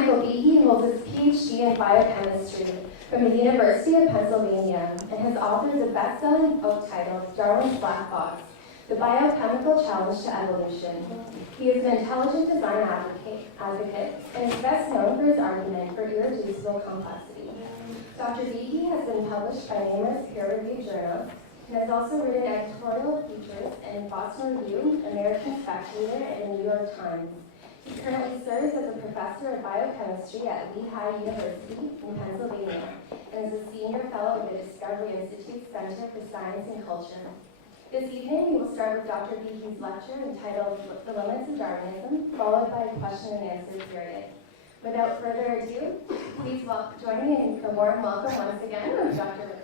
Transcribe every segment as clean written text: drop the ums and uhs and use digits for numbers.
Michael Behe holds his PhD in biochemistry from the University of Pennsylvania and has authored the best-selling book titled Darwin's Black Box: The Biochemical Challenge to Evolution. He is an intelligent design advocate and is best known for his argument for irreducible complexity. Dr. Behe has been published by numerous peer-reviewed journals and has also written editorial features in Boston Review, American Spectator, and the New York Times. He currently serves as a professor of biochemistry at Behe University in Pennsylvania and is a senior fellow of the Discovery Institute's Center for Science and Culture. This evening, we will start with Dr. Behe's lecture entitled The Limits of Darwinism, followed by a question and answer period. Without further ado, please join me in a warm welcome once again of Dr.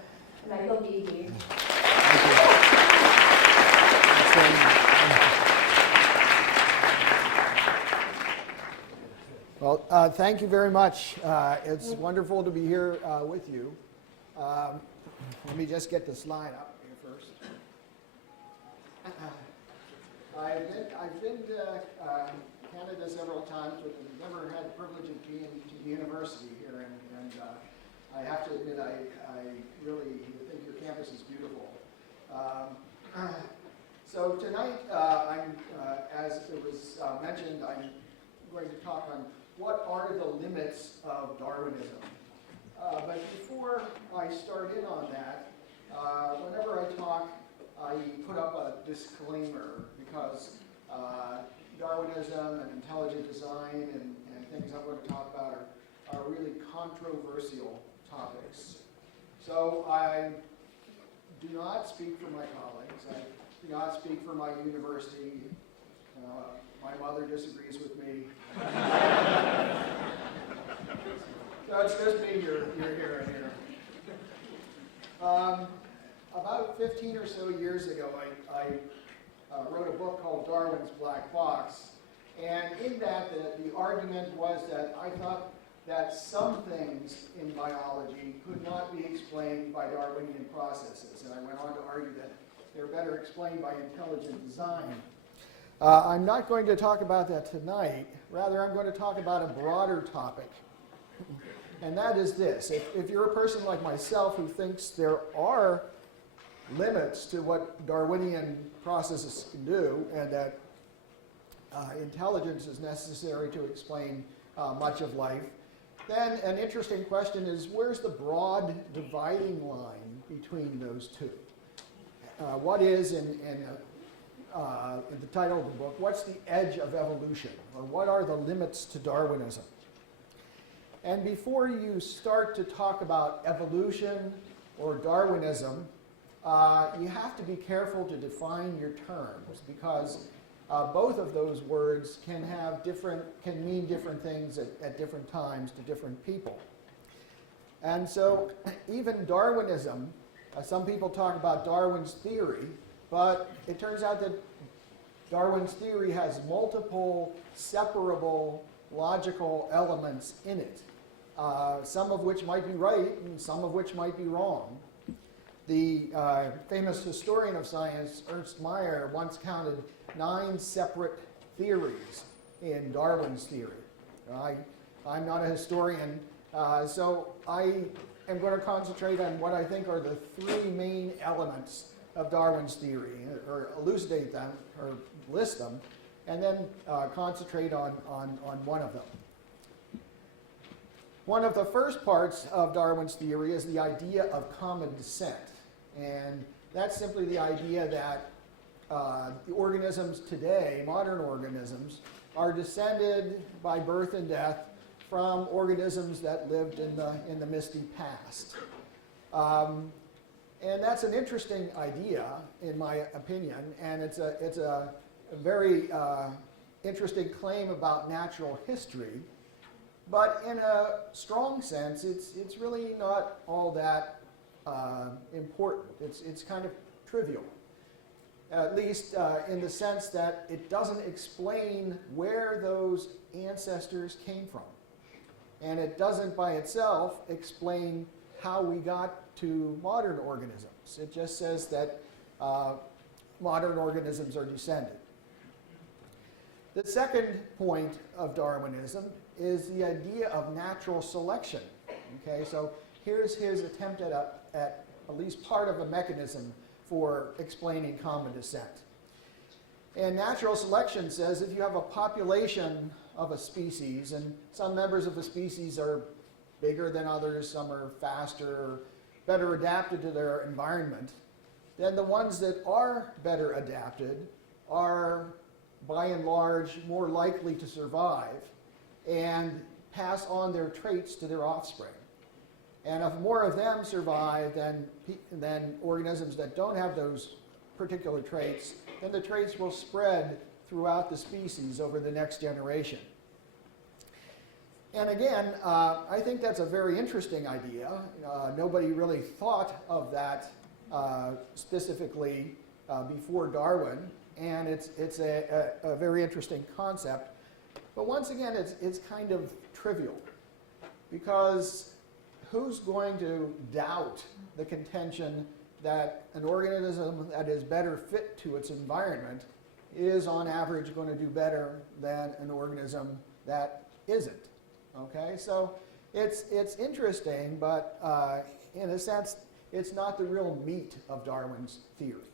Michael Behe. Well, thank you very much. It's wonderful to be here with you. Let me just get the slide up here first. I've been to Canada several times, but I've never had the privilege of being to the university here, and I have to admit I really think your campus is beautiful. So tonight, as it was mentioned, I'm going to talk on what are the limits of Darwinism. But before I start in on that, whenever I talk, I put up a disclaimer because Darwinism and intelligent design and things I'm going to talk about are really controversial topics. So I do not speak for my colleagues. I do not speak for my university. My mother disagrees with me. So it's just me you're hearing here. About 15 or so years ago, I wrote a book called Darwin's Black Box. And in that, the argument was that I thought that some things in biology could not be explained by Darwinian processes. And I went on to argue that they're better explained by intelligent design. I'm not going to talk about that tonight. Rather, I'm going to talk about a broader topic. And that is this. If you're a person like myself who thinks there are limits to what Darwinian processes can do, and that intelligence is necessary to explain much of life, then an interesting question is, where's the broad dividing line between those two? What is, in the title of the book, what's the edge of evolution? Or what are the limits to Darwinism? And before you start to talk about evolution or Darwinism, you have to be careful to define your terms, because both of those words can mean different things at different times to different people. And so even Darwinism, some people talk about Darwin's theory, but it turns out that Darwin's theory has multiple separable logical elements in it, some of which might be right and some of which might be wrong. The famous historian of science, Ernst Mayr, once counted 9 separate theories in Darwin's theory. I'm not a historian, so I am going to concentrate on what I think are the 3 main elements of Darwin's theory, or elucidate them, or list them, and then concentrate on one of them. One of the first parts of Darwin's theory is the idea of common descent. And that's simply the idea that the organisms today, modern organisms, are descended by birth and death from organisms that lived in the misty past. And that's an interesting idea, in my opinion, and it's a very interesting claim about natural history. But in a strong sense, it's really not all that important. It's kind of trivial, at least in the sense that it doesn't explain where those ancestors came from. And it doesn't by itself explain how we got to modern organisms. It just says that modern organisms are descended. The second point of Darwinism is the idea of natural selection. Okay, so here's his attempt at least part of a mechanism for explaining common descent. And natural selection says if you have a population of a species, and some members of a species are bigger than others, some are faster, better adapted to their environment, then the ones that are better adapted are, by and large, more likely to survive and pass on their traits to their offspring. And if more of them survive than organisms that don't have those particular traits, then the traits will spread throughout the species over the next generation. And again, I think that's a very interesting idea. Nobody really thought of that specifically before Darwin, and it's a very interesting concept. But once again, it's kind of trivial, because who's going to doubt the contention that an organism that is better fit to its environment is on average going to do better than an organism that isn't? Okay, so it's interesting, but in a sense, it's not the real meat of Darwin's theory.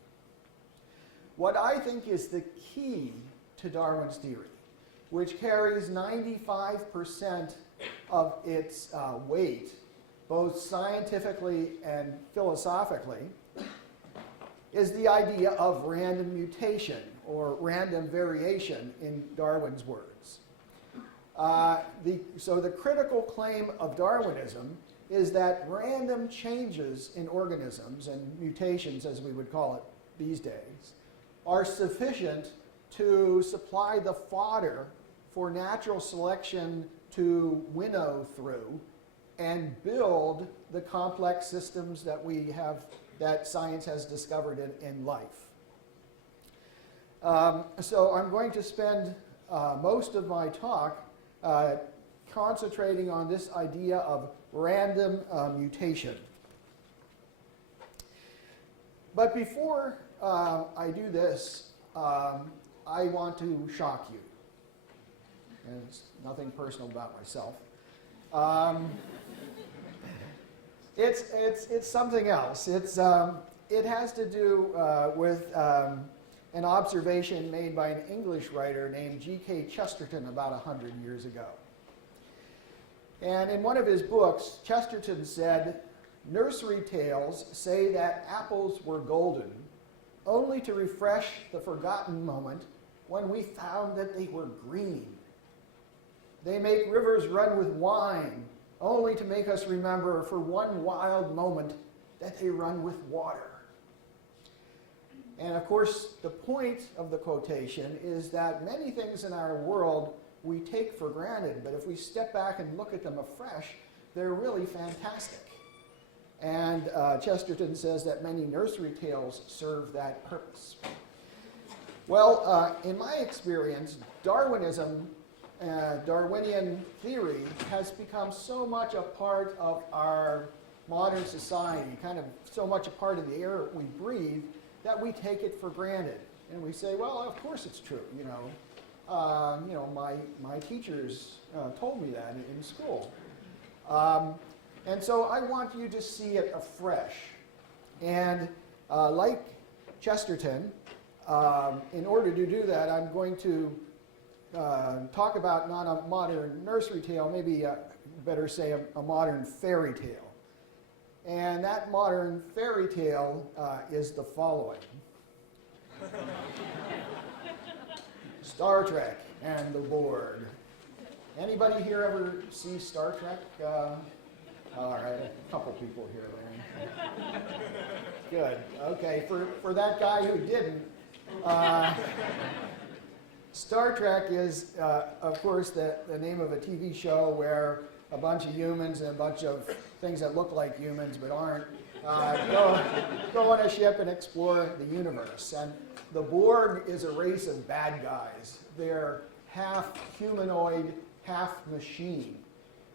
What I think is the key to Darwin's theory, which carries 95% of its weight, both scientifically and philosophically, is the idea of random mutation, or random variation in Darwin's words. So the critical claim of Darwinism is that random changes in organisms, and mutations as we would call it these days, are sufficient to supply the fodder for natural selection to winnow through and build the complex systems that we have, that science has discovered in life. So I'm going to spend most of my talk concentrating on this idea of random mutation. But before I do this, I want to shock you. And it's nothing personal about myself. It's something else. It has to do with an observation made by an English writer named G.K. Chesterton about 100 years ago. And in one of his books, Chesterton said, "Nursery tales say that apples were golden, only to refresh the forgotten moment when we found that they were green. They make rivers run with wine, only to make us remember for one wild moment that they run with water." And of course, the point of the quotation is that many things in our world we take for granted, but if we step back and look at them afresh, they're really fantastic. And Chesterton says that many nursery tales serve that purpose. Well, in my experience, Darwinism, Darwinian theory has become so much a part of our modern society, kind of so much a part of the air we breathe, that we take it for granted. And we say, well, of course it's true, my teachers told me that in school. And so I want you to see it afresh. And like Chesterton, in order to do that, I'm going to talk about not a modern nursery tale, maybe better say a modern fairy tale. And that modern fairy tale is the following. Star Trek and the Borg. Anybody here ever see Star Trek? All right, a couple people here then. Good. Okay, for that guy who didn't, Star Trek is, of course, the name of a TV show where a bunch of humans and a bunch of things that look like humans but aren't go on a ship and explore the universe. And the Borg is a race of bad guys. They're half humanoid, half machine.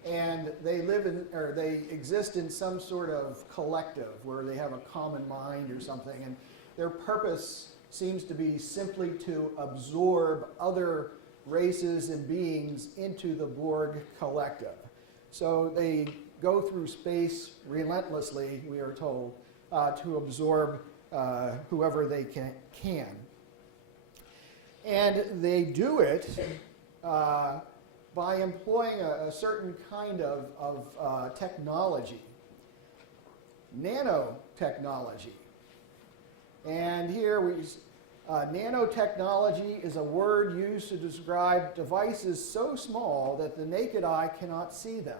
And they they exist in some sort of collective where they have a common mind or something. And their purpose seems to be simply to absorb other races and beings into the Borg collective. So they go through space relentlessly, we are told, to absorb whoever they can. And they do it by employing a certain kind of technology, nanotechnology. And here nanotechnology is a word used to describe devices so small that the naked eye cannot see them.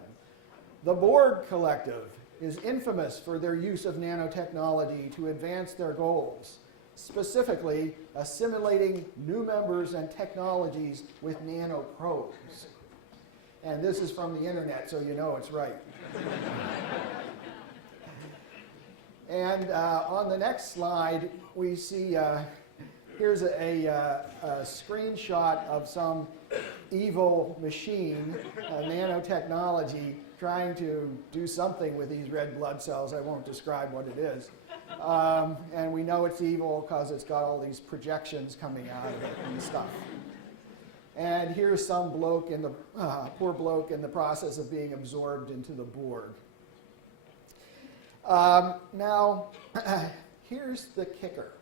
The Borg collective is infamous for their use of nanotechnology to advance their goals, specifically assimilating new members and technologies with nanoprobes. And this is from the internet, so you know it's right. And on the next slide, we see here's a screenshot of some evil machine, nanotechnology, trying to do something with these red blood cells. I won't describe what it is. And we know it's evil because it's got all these projections coming out of it and stuff. And here's some bloke in the poor bloke in the process of being absorbed into the Borg. Now, here's the kicker.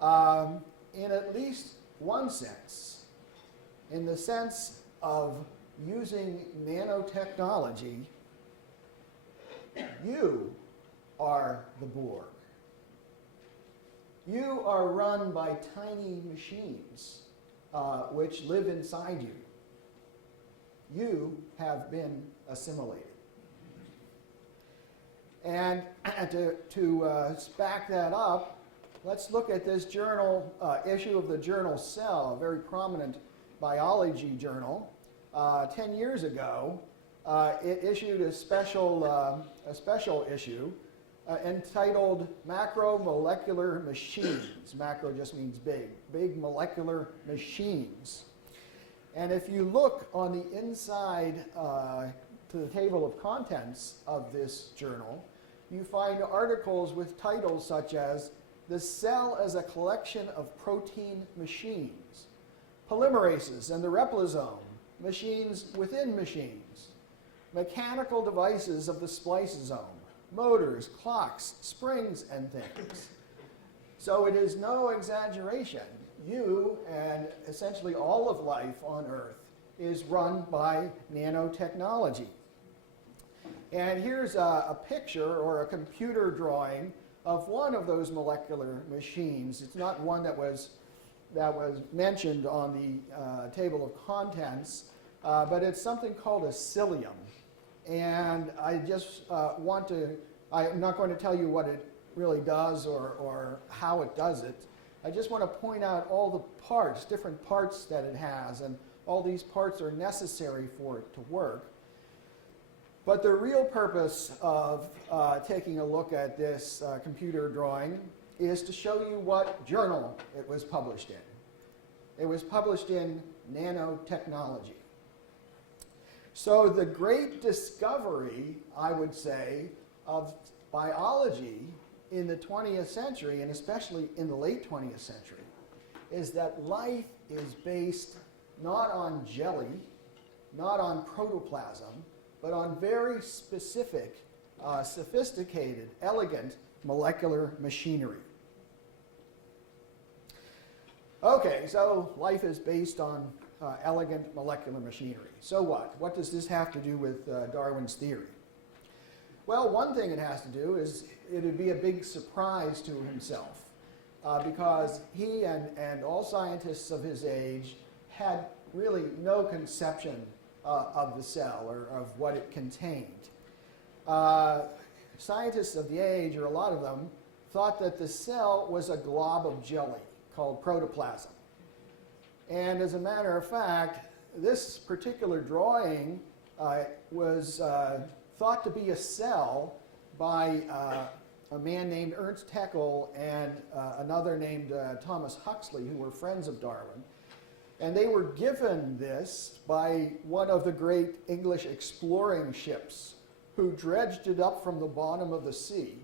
In at least one sense, in the sense of using nanotechnology, you are the Borg. You are run by tiny machines which live inside you. You have been assimilated. And to back that up, let's look at this journal issue of the journal Cell, a very prominent biology journal. 10 years ago, it issued a special issue entitled Macromolecular Machines. Macro just means big, big molecular machines. And if you look on the inside to the table of contents of this journal, you find articles with titles such as "The Cell as a Collection of Protein Machines," "Polymerases and the Replisome," "Machines within Machines," "Mechanical Devices of the Spliceosome," "Motors, Clocks, Springs, and Things." So it is no exaggeration. You and essentially all of life on Earth is run by nanotechnology. And here's a picture or a computer drawing of one of those molecular machines. It's not one that was mentioned on the table of contents, but it's something called a cilium. And I just I'm not going to tell you what it really does or how it does it. I just want to point out all the parts, different parts that it has, and all these parts are necessary for it to work. But the real purpose of taking a look at this computer drawing is to show you what journal it was published in. It was published in Nanotechnology. So the great discovery, I would say, of biology in the 20th century, and especially in the late 20th century, is that life is based not on jelly, not on protoplasm, but on very specific, sophisticated, elegant molecular machinery. Okay, so life is based on elegant molecular machinery. So what? What does this have to do with Darwin's theory? Well, one thing it has to do is it would be a big surprise to himself because he and all scientists of his age had really no conception of the cell or of what it contained. Scientists of the age, or a lot of them, thought that the cell was a glob of jelly called protoplasm. And as a matter of fact, this particular drawing was thought to be a cell by a man named Ernst Haeckel and another named Thomas Huxley, who were friends of Darwin. And they were given this by one of the great English exploring ships who dredged it up from the bottom of the sea.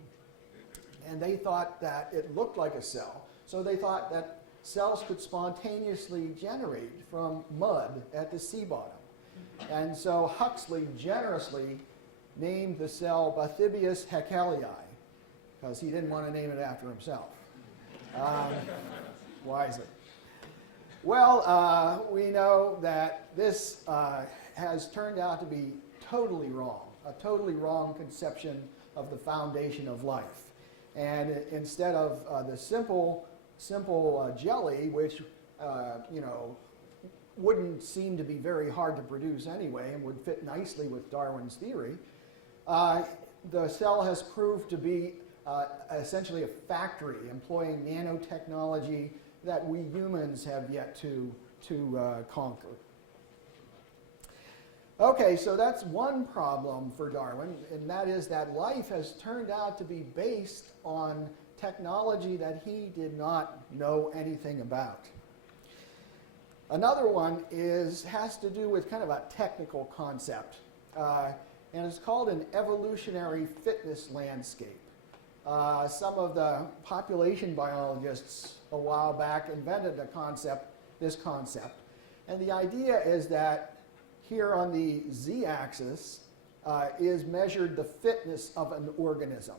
And they thought that it looked like a cell. So they thought that cells could spontaneously generate from mud at the sea bottom. And so Huxley generously named the cell Bathybius haeckelii, because he didn't want to name it after himself. Wisely. Well, we know that this has turned out to be totally wrong, a totally wrong conception of the foundation of life. And instead of the simple jelly, which wouldn't seem to be very hard to produce anyway and would fit nicely with Darwin's theory, the cell has proved to be essentially a factory employing nanotechnology that we humans have yet to conquer. Okay, so that's one problem for Darwin, and that is that life has turned out to be based on technology that he did not know anything about. Another one has to do with kind of a technical concept, and it's called an evolutionary fitness landscape. Some of the population biologists a while back invented this concept, and the idea is that here on the z-axis is measured the fitness of an organism.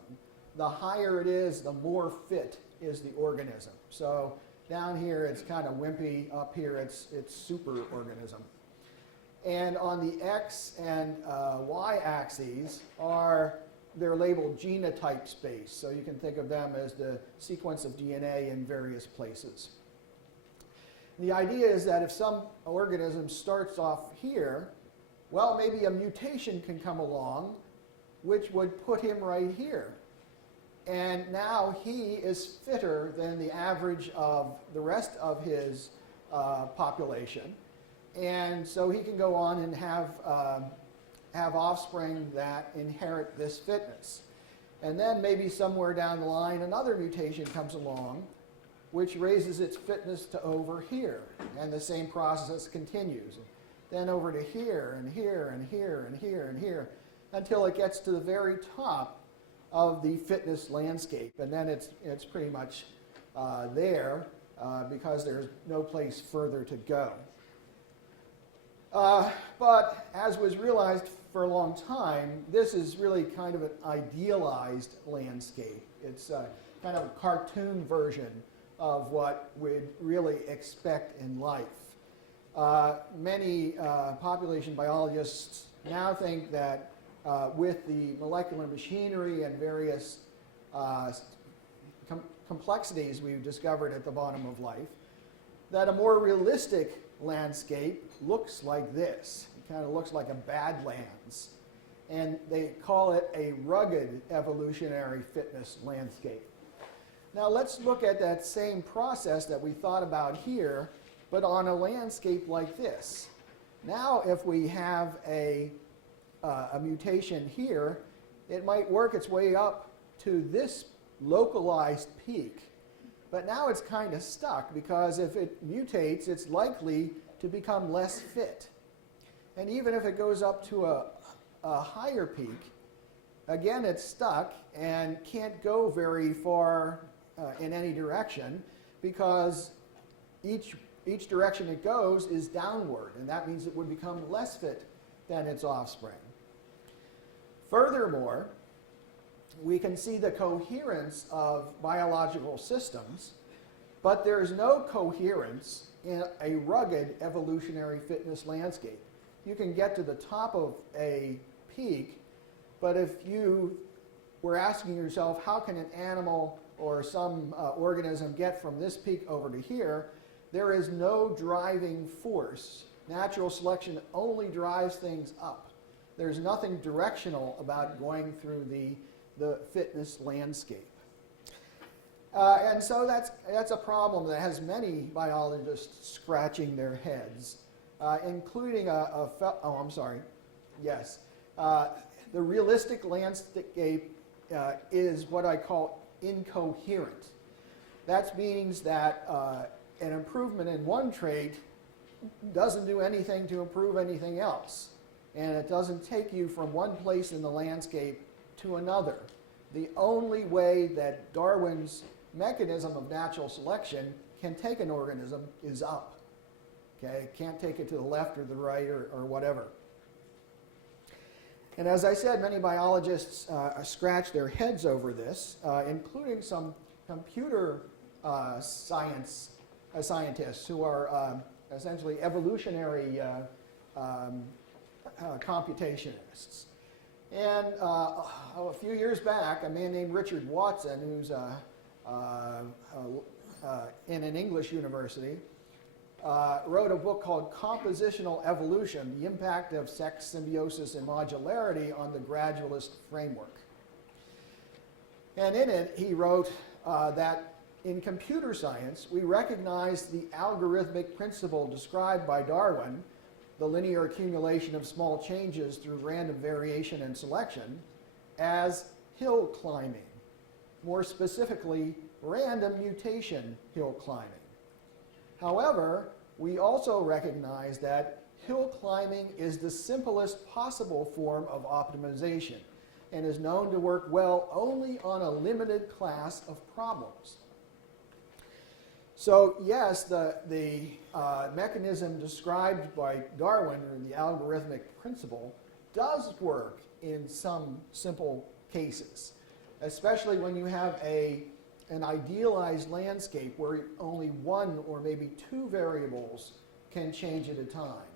The higher it is, the more fit is the organism. So down here it's kind of wimpy, up here it's super organism. And on the x and y axes they're labeled genotype space, so you can think of them as the sequence of DNA in various places. The idea is that if some organism starts off here, well, maybe a mutation can come along which would put him right here. And now he is fitter than the average of the rest of his population. And so he can go on and have offspring that inherit this fitness. And then maybe somewhere down the line another mutation comes along which raises its fitness to over here. And the same process continues. Then over to here, and here, and here, and here, and here, until it gets to the very top of the fitness landscape. And then it's pretty much there because there's no place further to go. But as was realized for a long time, this is really kind of an idealized landscape. It's kind of a cartoon version of what we'd really expect in life. Many population biologists now think that with the molecular machinery and various complexities we've discovered at the bottom of life, that a more realistic landscape looks like this. It kind of looks like a badlands. And they call it a rugged evolutionary fitness landscape. Now let's look at that same process that we thought about here, but on a landscape like this. Now if we have a mutation here, it might work its way up to this localized peak. But now it's kind of stuck because if it mutates, it's likely to become less fit. And even if it goes up to a higher peak, again it's stuck and can't go very far in any direction because each direction it goes is downward, and that means it would become less fit than its offspring. Furthermore, we can see the coherence of biological systems, but there's no coherence in a rugged evolutionary fitness landscape. You can get to the top of a peak, but if you were asking yourself, how can an animal or some organism get from this peak over to here, there is no driving force. Natural selection only drives things up. There's nothing directional about going through the fitness landscape. And so that's a problem that has many biologists scratching their heads, including the realistic landscape is what I call incoherent. That means that an improvement in one trait doesn't do anything to improve anything else. And it doesn't take you from one place in the landscape to another. The only way that Darwin's mechanism of natural selection can take an organism is up. Okay, can't take it to the left or the right or whatever. And as I said, many biologists scratch their heads over this, including some computer scientists who are essentially evolutionary computationists. And a few years back, a man named Richard Watson, who's in an English university, wrote a book called Compositional Evolution, the Impact of Sex, Symbiosis, and Modularity on the Gradualist Framework. And in it, he wrote that in computer science, we recognize the algorithmic principle described by Darwin, the linear accumulation of small changes through random variation and selection, as hill climbing. More specifically, random mutation hill climbing. However, we also recognize that hill climbing is the simplest possible form of optimization and is known to work well only on a limited class of problems. So yes, the mechanism described by Darwin, or the algorithmic principle, does work in some simple cases, especially when you have an idealized landscape where only one or maybe two variables can change at a time,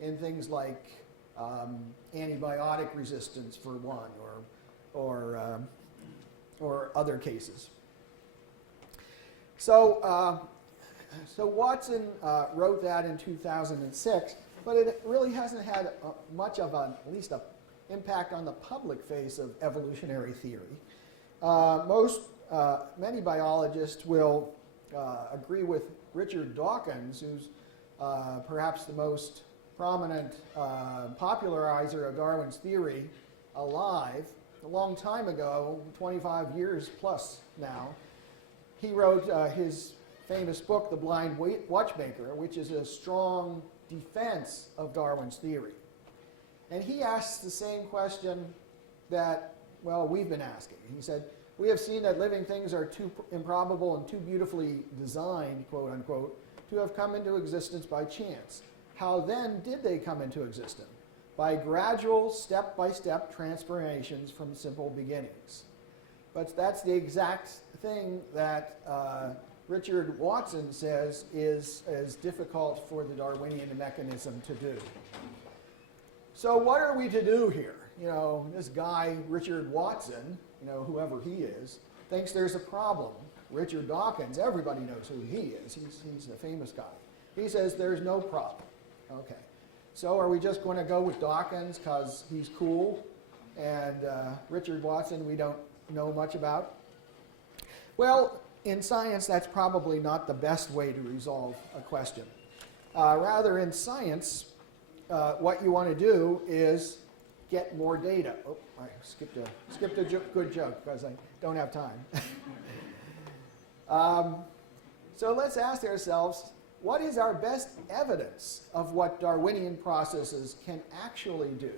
in things like antibiotic resistance for one, or other cases. So Watson wrote that in 2006, but it really hasn't had much of at least an impact on the public face of evolutionary theory. Many biologists will agree with Richard Dawkins, who's perhaps the most prominent popularizer of Darwin's theory alive. A long time ago, 25 years plus now, he wrote his famous book, The Blind Watchmaker, which is a strong defense of Darwin's theory. And he asks the same question that, well, we've been asking. He said, we have seen that living things are too improbable and too beautifully designed, quote unquote, to have come into existence by chance. How then did they come into existence? By gradual, step-by-step transformations from simple beginnings. But that's the exact thing that Richard Watson says is difficult for the Darwinian mechanism to do. So what are we to do here? You know, this guy, Richard Watson, you know, whoever he is, thinks there's a problem. Richard Dawkins, everybody knows who he is. He's a famous guy. He says there's no problem. Okay. So are we just going to go with Dawkins because he's cool, and Richard Watson we don't know much about? Well, in science, that's probably not the best way to resolve a question. Rather, in science, what you want to do is get more data. Oh, I skipped a good joke because I don't have time. So let's ask ourselves, what is our best evidence of what Darwinian processes can actually do?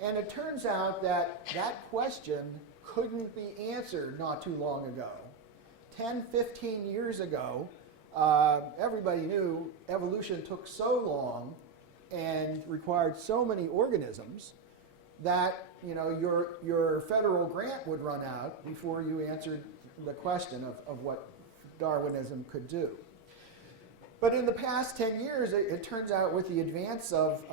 And it turns out that that question couldn't be answered not too long ago. 10, 15 years ago, everybody knew evolution took so long and required so many organisms that, you know, your federal grant would run out before you answered the question of what Darwinism could do. But in the past 10 years, it turns out with the advance of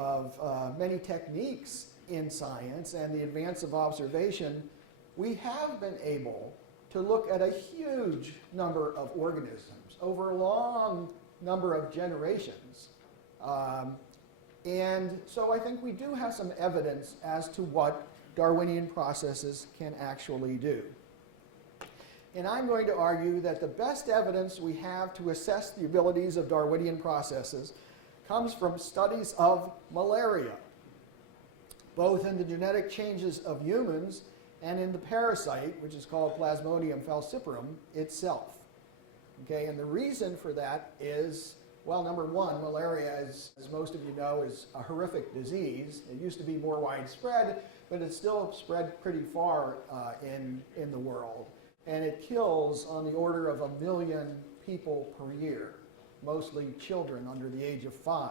many techniques in science and the advance of observation, we have been able to look at a huge number of organisms over a long number of generations. And so I think we do have some evidence as to what Darwinian processes can actually do. And I'm going to argue that the best evidence we have to assess the abilities of Darwinian processes comes from studies of malaria, both in the genetic changes of humans and in the parasite, which is called Plasmodium falciparum, itself. Okay, and the reason for that is, well, number one, malaria, as most of you know, is a horrific disease. It used to be more widespread, but it's still spread pretty far in the world. And it kills on the order of 1 million people per year, mostly children under the age of 5.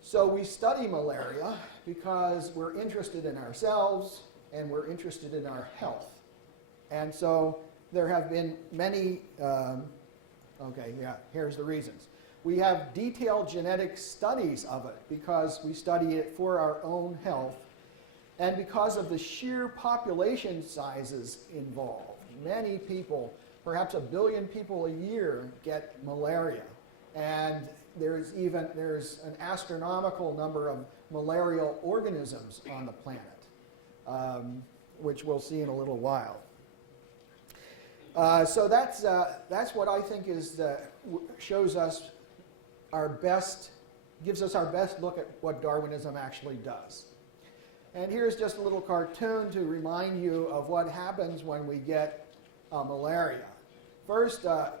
So we study malaria because we're interested in ourselves and we're interested in our health. And so there have been many, here's the reasons. We have detailed genetic studies of it because we study it for our own health and because of the sheer population sizes involved. Many people, perhaps 1 billion people a year, get malaria. And there's an astronomical number of malarial organisms on the planet, which we'll see in a little while. So that's what I think shows us gives us our best look at what Darwinism actually does. And here's just a little cartoon to remind you of what happens when we get malaria. First, a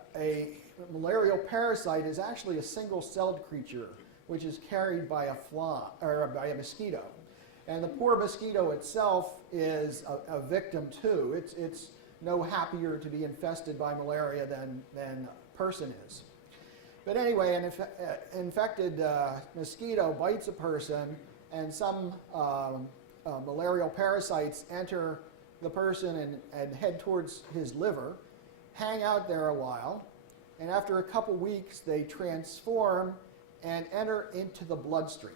malarial parasite is actually a single-celled creature, which is carried by a fly or by a mosquito. And the poor mosquito itself is a victim too. It's no happier to be infested by malaria than a person is. But anyway, an infected mosquito bites a person, and some malarial parasites enter the person and head towards his liver, hang out there a while, and after a couple weeks they transform and enter into the bloodstream.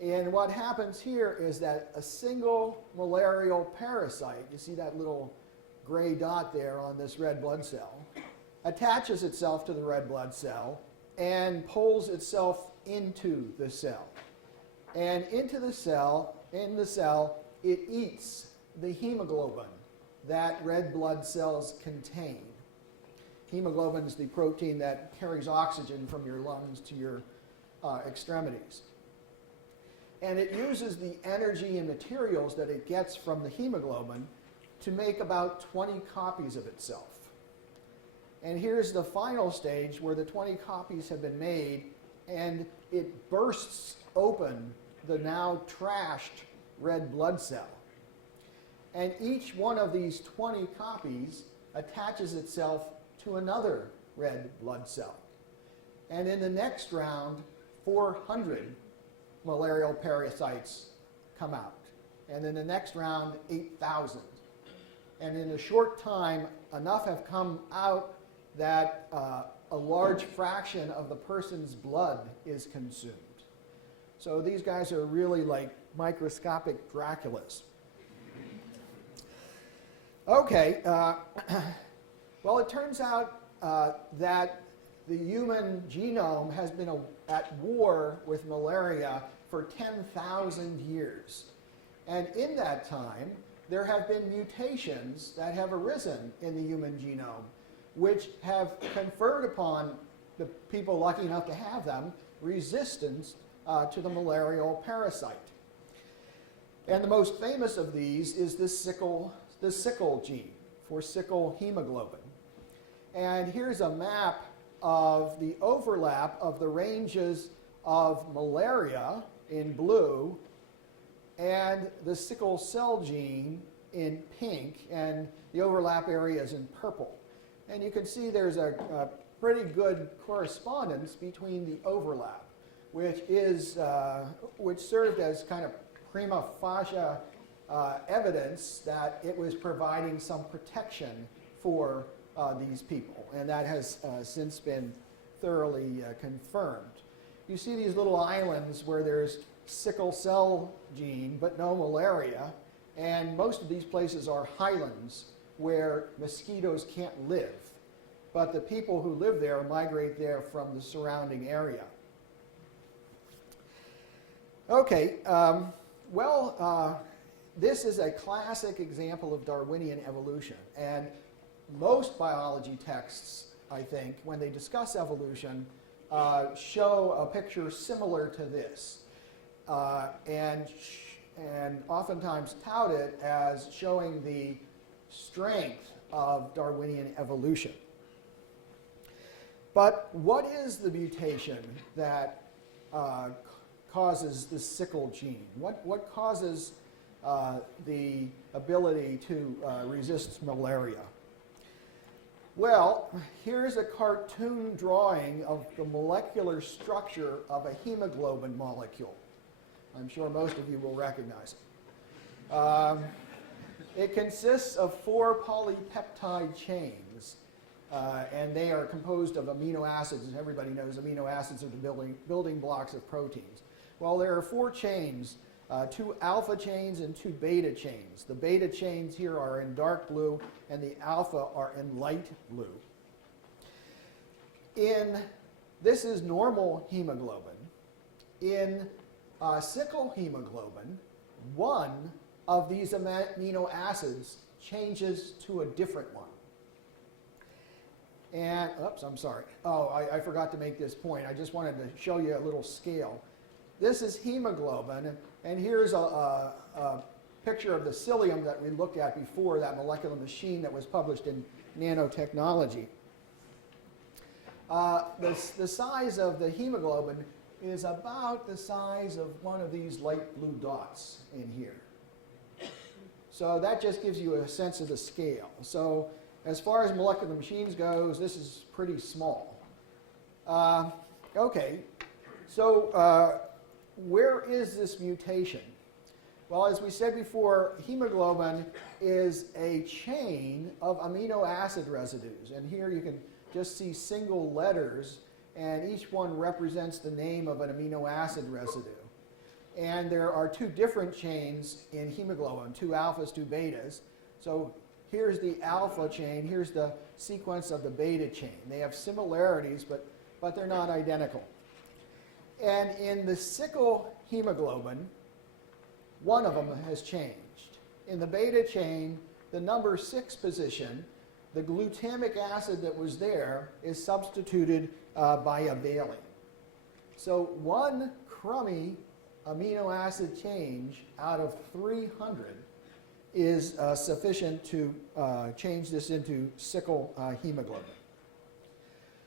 And what happens here is that a single malarial parasite, you see that little gray dot there on this red blood cell, attaches itself to the red blood cell and pulls itself into the cell. And in the cell, it eats the hemoglobin that red blood cells contain. Hemoglobin is the protein that carries oxygen from your lungs to your extremities. And it uses the energy and materials that it gets from the hemoglobin to make about 20 copies of itself. And here's the final stage where the 20 copies have been made, and it bursts open the now trashed red blood cell. And each one of these 20 copies attaches itself to another red blood cell. And in the next round, 400 malarial parasites come out. And in the next round, 8,000. And in a short time, enough have come out that a large fraction of the person's blood is consumed. So these guys are really like microscopic Draculas. Okay, well, it turns out that the human genome has been at war with malaria for 10,000 years. And in that time, there have been mutations that have arisen in the human genome, which have conferred upon the people lucky enough to have them resistance to the malarial parasite. And the most famous of these is the sickle gene for sickle hemoglobin. And here's a map of the overlap of the ranges of malaria in blue and the sickle cell gene in pink, and the overlap areas in purple. And you can see there's a pretty good correspondence between the overlap, which served as kind of prima facie evidence that it was providing some protection for these people, and that has since been thoroughly confirmed. You see these little islands where there's sickle cell gene but no malaria, and most of these places are highlands where mosquitoes can't live, but the people who live there migrate there from the surrounding area. Okay, this is a classic example of Darwinian evolution, and most biology texts, I think, when they discuss evolution, show a picture similar to this, and oftentimes tout it as showing the strength of Darwinian evolution. But what is the mutation that causes the sickle gene? What causes the ability to resist malaria? Well, here's a cartoon drawing of the molecular structure of a hemoglobin molecule. I'm sure most of you will recognize it. It consists of 4 polypeptide chains, and they are composed of amino acids, and everybody knows amino acids are the building blocks of proteins. Well, there are 4 chains, 2 alpha chains and 2 beta chains. The beta chains here are in dark blue, and the alpha are in light blue. This is normal hemoglobin. In sickle hemoglobin, one of these amino acids changes to a different one. And, oops, I'm sorry. Oh, I forgot to make this point. I just wanted to show you a little scale. This is hemoglobin, and here's a picture of the psyllium that we looked at before, that molecular machine that was published in Nanotechnology. The size of the hemoglobin is about the size of one of these light blue dots in here. So that just gives you a sense of the scale. So as far as molecular machines goes, this is pretty small. Okay, so where is this mutation? Well, as we said before, hemoglobin is a chain of amino acid residues. And here you can just see single letters, and each one represents the name of an amino acid residue. And there are 2 different chains in hemoglobin, 2 alphas, 2 betas. So here's the alpha chain, here's the sequence of the beta chain. They have similarities, but they're not identical. And in the sickle hemoglobin, one of them has changed. In the beta chain, the number 6 position, the glutamic acid that was there is substituted by a valine. So one crummy amino acid change out of 300 is sufficient to change this into sickle hemoglobin.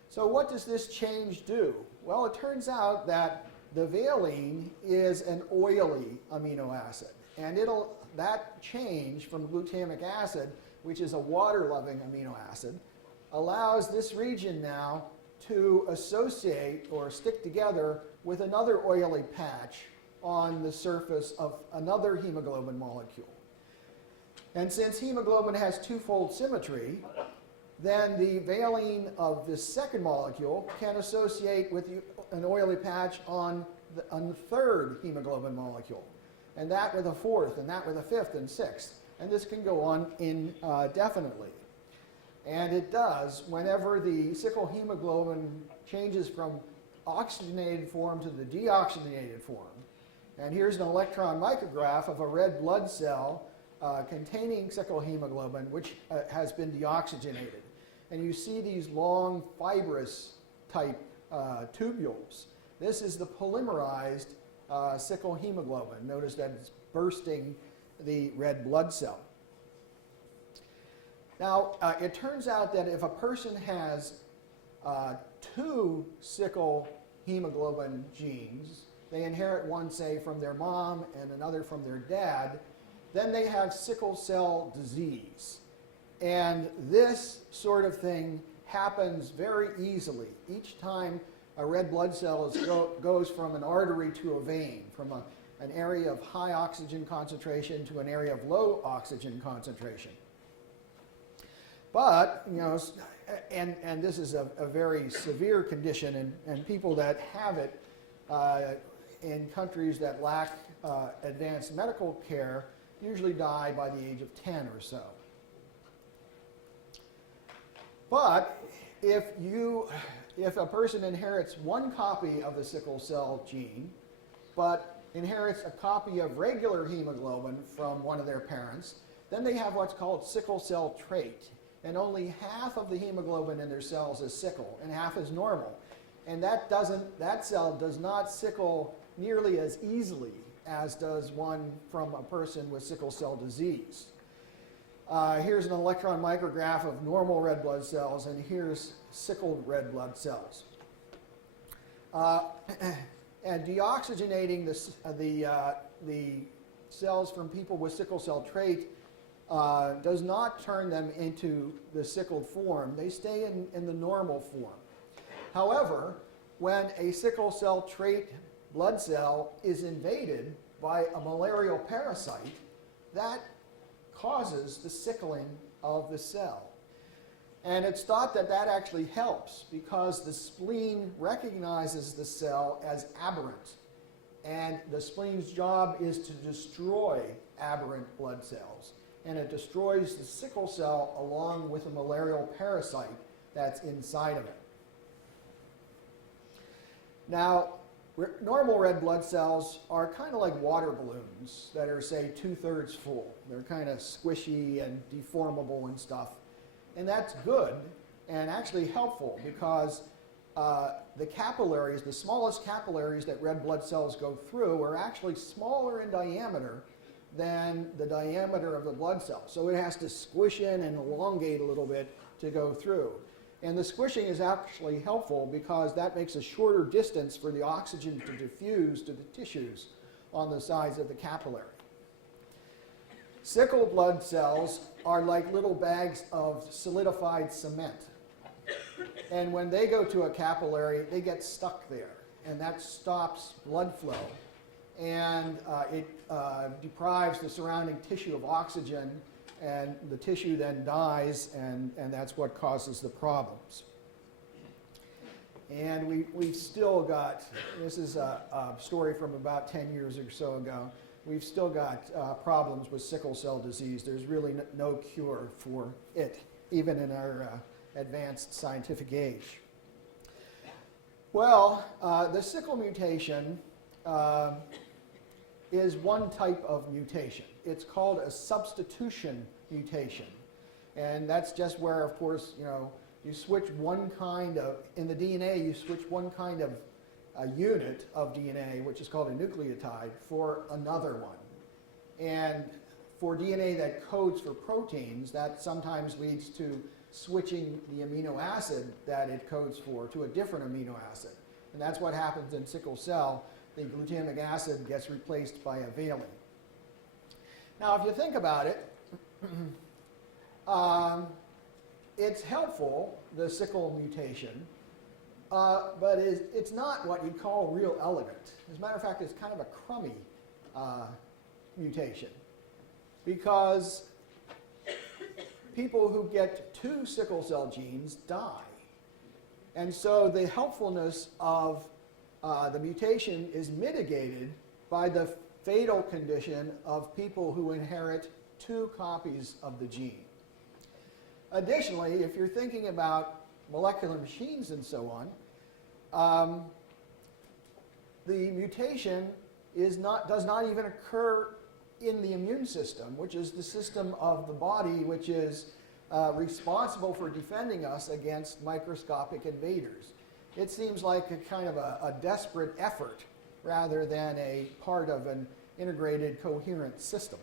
So what does this change do? Well, it turns out that the valine is an oily amino acid, and that change from glutamic acid, which is a water-loving amino acid, allows this region now to associate or stick together with another oily patch on the surface of another hemoglobin molecule. And since hemoglobin has 2-fold symmetry, then the valine of this second molecule can associate with an oily patch on the 3rd hemoglobin molecule, and that with a 4th, and that with a 5th and 6th. And this can go on indefinitely. And it does whenever the sickle hemoglobin changes from oxygenated form to the deoxygenated form. And here's an electron micrograph of a red blood cell containing sickle hemoglobin, which has been deoxygenated. And you see these long fibrous type tubules. This is the polymerized sickle hemoglobin. Notice that it's bursting the red blood cell. Now, it turns out that if a person has 2 sickle hemoglobin genes, they inherit one, say, from their mom and another from their dad, then they have sickle cell disease. And this sort of thing happens very easily. Each time a red blood cell goes from an artery to a vein, from an area of high oxygen concentration to an area of low oxygen concentration. But, you know, and this is a very severe condition, and people that have it in countries that lack advanced medical care usually die by the age of 10 or so. But if a person inherits one copy of the sickle cell gene, but inherits a copy of regular hemoglobin from one of their parents, then they have what's called sickle cell trait. And only half of the hemoglobin in their cells is sickle, and half is normal. And that cell does not sickle nearly as easily as does one from a person with sickle cell disease. Here's an electron micrograph of normal red blood cells, and here's sickled red blood cells. And deoxygenating the cells from people with sickle cell trait does not turn them into the sickled form. They stay in the normal form. However, when a sickle cell trait blood cell is invaded by a malarial parasite, that causes the sickling of the cell. And it's thought that that actually helps because the spleen recognizes the cell as aberrant. And the spleen's job is to destroy aberrant blood cells. And it destroys the sickle cell along with a malarial parasite that's inside of it. Now, normal red blood cells are kind of like water balloons that are, say, 2/3 full. They're kind of squishy and deformable and stuff. And that's good and actually helpful because the capillaries, the smallest capillaries that red blood cells go through are actually smaller in diameter than the diameter of the blood cell. So it has to squish in and elongate a little bit to go through. And the squishing is actually helpful because that makes a shorter distance for the oxygen to diffuse to the tissues on the sides of the capillary. Sickle blood cells are like little bags of solidified cement. And when they go to a capillary, they get stuck there. And that stops blood flow. And it deprives the surrounding tissue of oxygen, and the tissue then dies, and that's what causes the problems. And we've still got, this is a story from about 10 years or so ago, we've still got problems with sickle cell disease. There's really no cure for it, even in our advanced scientific age. Well, the sickle mutation is one type of mutation. It's called a substitution mutation. And that's just where, of course, you switch one kind of, in the DNA, you switch one kind of a unit of DNA, which is called a nucleotide, for another one. And for DNA that codes for proteins, that sometimes leads to switching the amino acid that it codes for to a different amino acid. And that's what happens in sickle cell. The glutamic acid gets replaced by a valine. Now, if you think about it, it's helpful, the sickle mutation, but it's not what you'd call real elegant. As a matter of fact, it's kind of a crummy mutation because people who get 2 sickle cell genes die. And so the helpfulness of the mutation is mitigated by the fatal condition of people who inherit 2 copies of the gene. Additionally, if you're thinking about molecular machines and so on, the mutation does not even occur in the immune system, which is the system of the body which is responsible for defending us against microscopic invaders. It seems like a kind of a desperate effort rather than a part of an integrated, coherent system.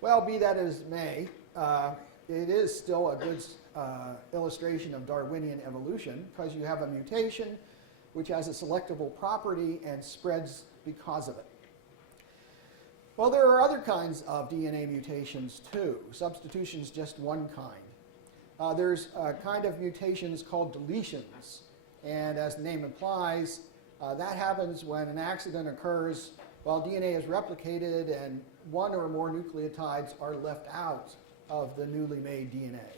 Well, be that as may, it is still a good illustration of Darwinian evolution because you have a mutation which has a selectable property and spreads because of it. Well, there are other kinds of DNA mutations too. Substitution is just one kind. There's a kind of mutations called deletions. And as the name implies, that happens when an accident occurs while DNA is replicated and one or more nucleotides are left out of the newly made DNA.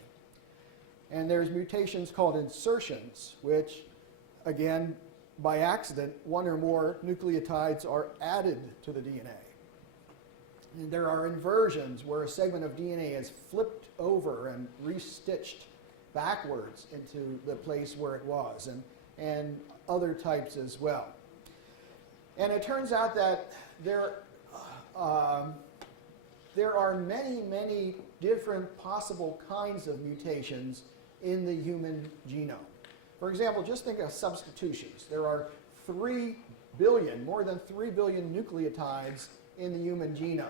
And there's mutations called insertions, which, again, by accident, one or more nucleotides are added to the DNA. And there are inversions where a segment of DNA is flipped over and restitched backwards into the place where it was, and other types as well. And it turns out that there are many, many different possible kinds of mutations in the human genome. For example, just think of substitutions. There are 3 billion, more than 3 billion nucleotides in the human genome.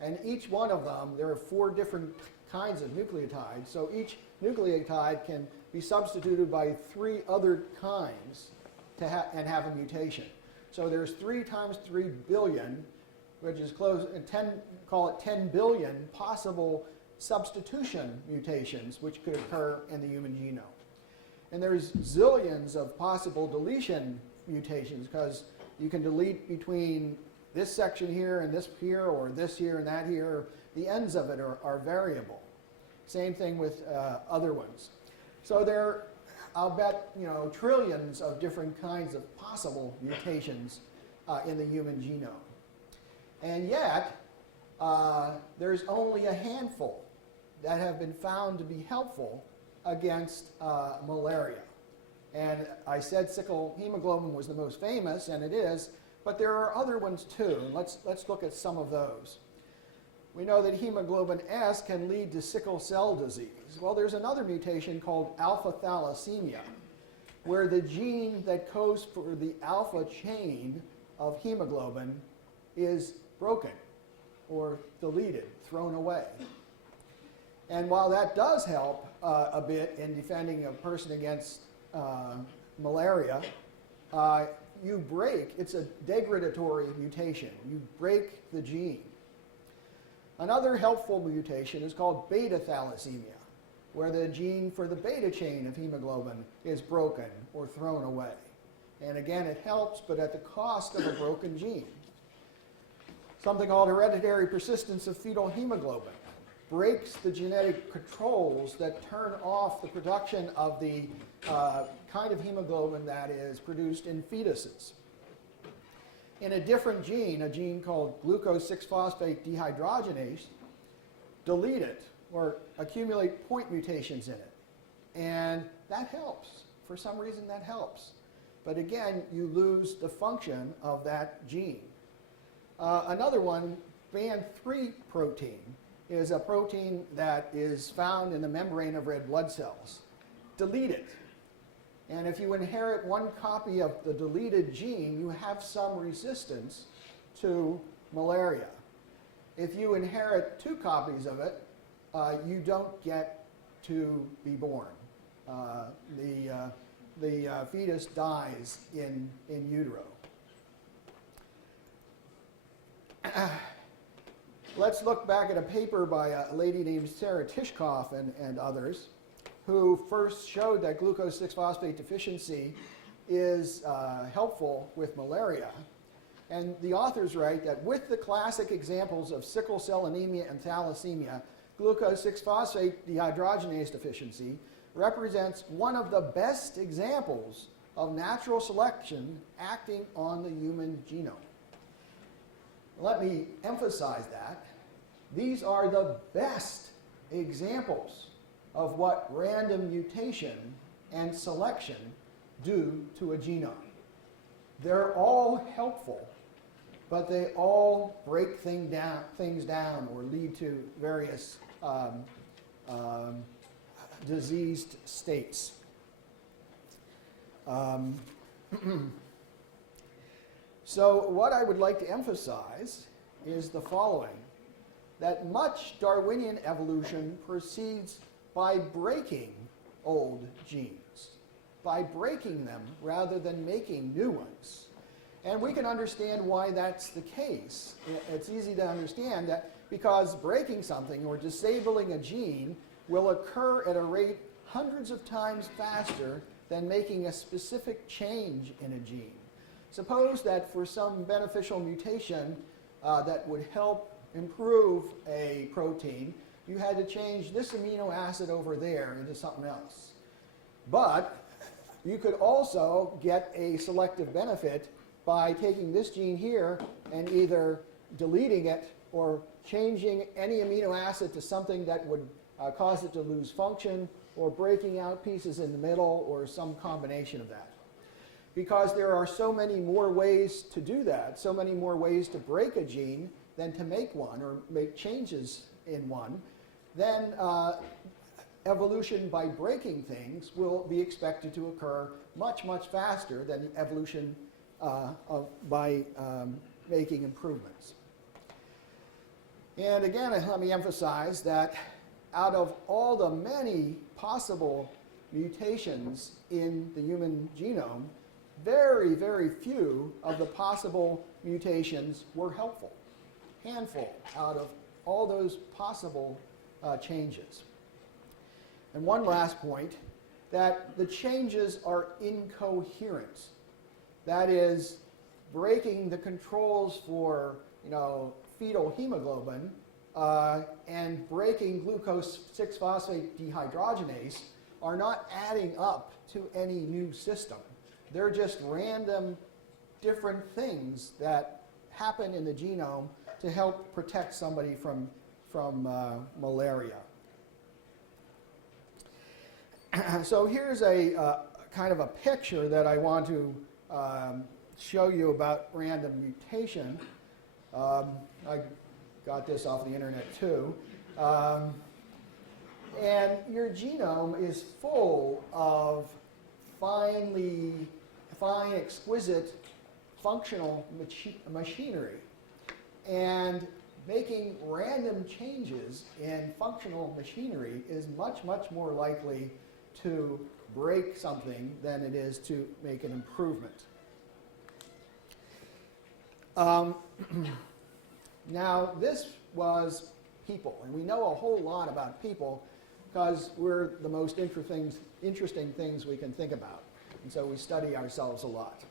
And each one of them, there are 4 different kinds of nucleotides. So each nucleotide can be substituted by 3 other kinds and have a mutation. So there's 3 times 3 billion which is close, call it 10 billion possible substitution mutations which could occur in the human genome. And there's zillions of possible deletion mutations, because you can delete between this section here and this here, or this here and that here. The ends of it are variable. Same thing with other ones. So there, I'll bet, trillions of different kinds of possible mutations in the human genome. And yet, there's only a handful that have been found to be helpful against malaria. And I said sickle hemoglobin was the most famous, and it is, but there are other ones too. And let's look at some of those. We know that hemoglobin S can lead to sickle cell disease. Well, there's another mutation called alpha thalassemia, where the gene that codes for the alpha chain of hemoglobin is broken or deleted, thrown away. And while that does help a bit in defending a person against malaria, you break, it's a degradatory mutation. You break the gene. Another helpful mutation is called beta thalassemia, where the gene for the beta chain of hemoglobin is broken or thrown away. And again, it helps, but at the cost of a broken gene. Something called hereditary persistence of fetal hemoglobin breaks the genetic controls that turn off the production of the kind of hemoglobin that is produced in fetuses. In a different gene, a gene called glucose 6-phosphate dehydrogenase, delete it or accumulate point mutations in it. And that helps. For some reason, that helps. But again, you lose the function of that gene. Another one, band 3 protein, is a protein that is found in the membrane of red blood cells. Delete it. And if you inherit one copy of the deleted gene, you have some resistance to malaria. If you inherit 2 copies of it, you don't get to be born. The fetus dies in utero. Let's look back at a paper by a lady named Sarah Tishkoff and others, who first showed that glucose 6-phosphate deficiency is helpful with malaria. And the authors write that with the classic examples of sickle cell anemia and thalassemia, glucose 6-phosphate dehydrogenase deficiency represents one of the best examples of natural selection acting on the human genome. Let me emphasize that. These are the best examples of what random mutation and selection do to a genome. They're all helpful, but they all break things down or lead to various diseased states. So what I would like to emphasize is the following, that much Darwinian evolution proceeds by breaking old genes, by breaking them rather than making new ones. And we can understand why that's the case. It's easy to understand that because breaking something or disabling a gene will occur at a rate hundreds of times faster than making a specific change in a gene. Suppose that for some beneficial mutation that would help improve a protein, you had to change this amino acid over there into something else. But you could also get a selective benefit by taking this gene here and either deleting it or changing any amino acid to something that would cause it to lose function, or breaking out pieces in the middle, or some combination of that. Because there are so many more ways to do that, so many more ways to break a gene than to make one or make changes in one, then evolution by breaking things will be expected to occur much, much faster than evolution by making improvements. And again, let me emphasize that out of all the many possible mutations in the human genome, very, very few of the possible mutations were helpful. handful out of all those possible changes. And one last point, that the changes are incoherent. That is, breaking the controls for fetal hemoglobin and breaking glucose 6-phosphate dehydrogenase are not adding up to any new system. They're just random different things that happen in the genome to help protect somebody from malaria. So here's a kind of a picture that I want to show you about random mutation. I got this off the internet too. And your genome is full of fine, exquisite functional machinery. And making random changes in functional machinery is much, much more likely to break something than it is to make an improvement. Now, this was people, and we know a whole lot about people because we're the most interesting things we can think about. And so we study ourselves a lot.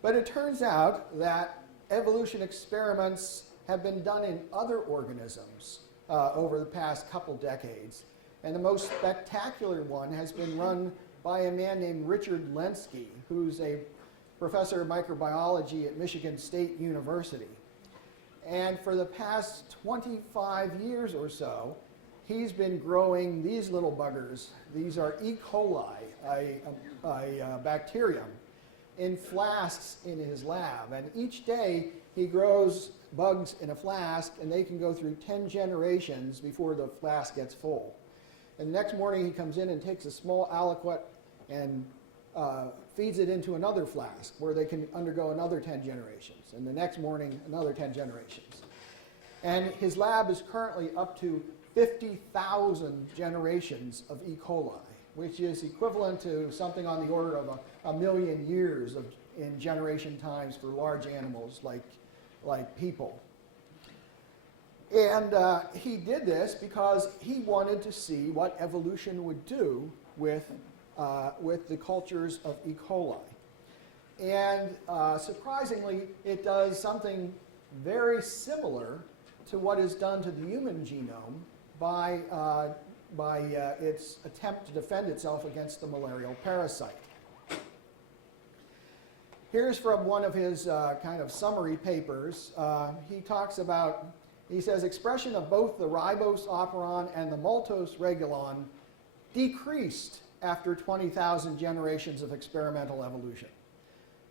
But it turns out that evolution experiments have been done in other organisms over the past couple decades. And the most spectacular one has been run by a man named Richard Lenski, who's a professor of microbiology at Michigan State University. And for the past 25 years or so, he's been growing these little buggers. These are E. coli, a bacterium, in flasks in his lab. And each day he grows bugs in a flask, and they can go through 10 generations before the flask gets full. And the next morning he comes in and takes a small aliquot and feeds it into another flask where they can undergo another 10 generations. And the next morning, another 10 generations. And his lab is currently up to 50,000 generations of E. coli, which is equivalent to something on the order of a million years in generation times for large animals like people. And he did this because he wanted to see what evolution would do with the cultures of E. coli. And surprisingly, it does something very similar to what is done to the human genome by its attempt to defend itself against the malarial parasite. Here's from one of his kind of summary papers. He says, expression of both the ribose operon and the maltose regulon decreased after 20,000 generations of experimental evolution.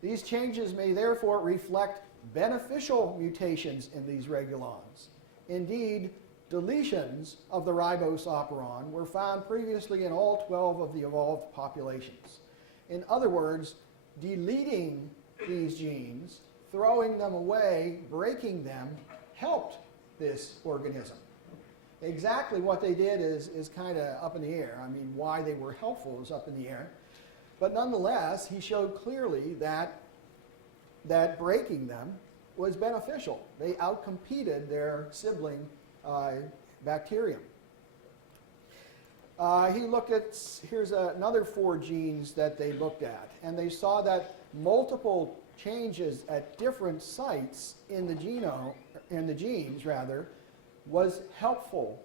These changes may therefore reflect beneficial mutations in these regulons. Indeed, deletions of the ribose operon were found previously in all 12 of the evolved populations. In other words, deleting these genes, throwing them away, breaking them, helped this organism. Exactly what they did is kind of up in the air. I mean, why they were helpful is up in the air. But nonetheless, he showed clearly that breaking them was beneficial. They outcompeted their sibling bacterium. He looked at, here's another 4 genes that they looked at, and they saw that multiple changes at different sites in the genome, in the genes rather, was helpful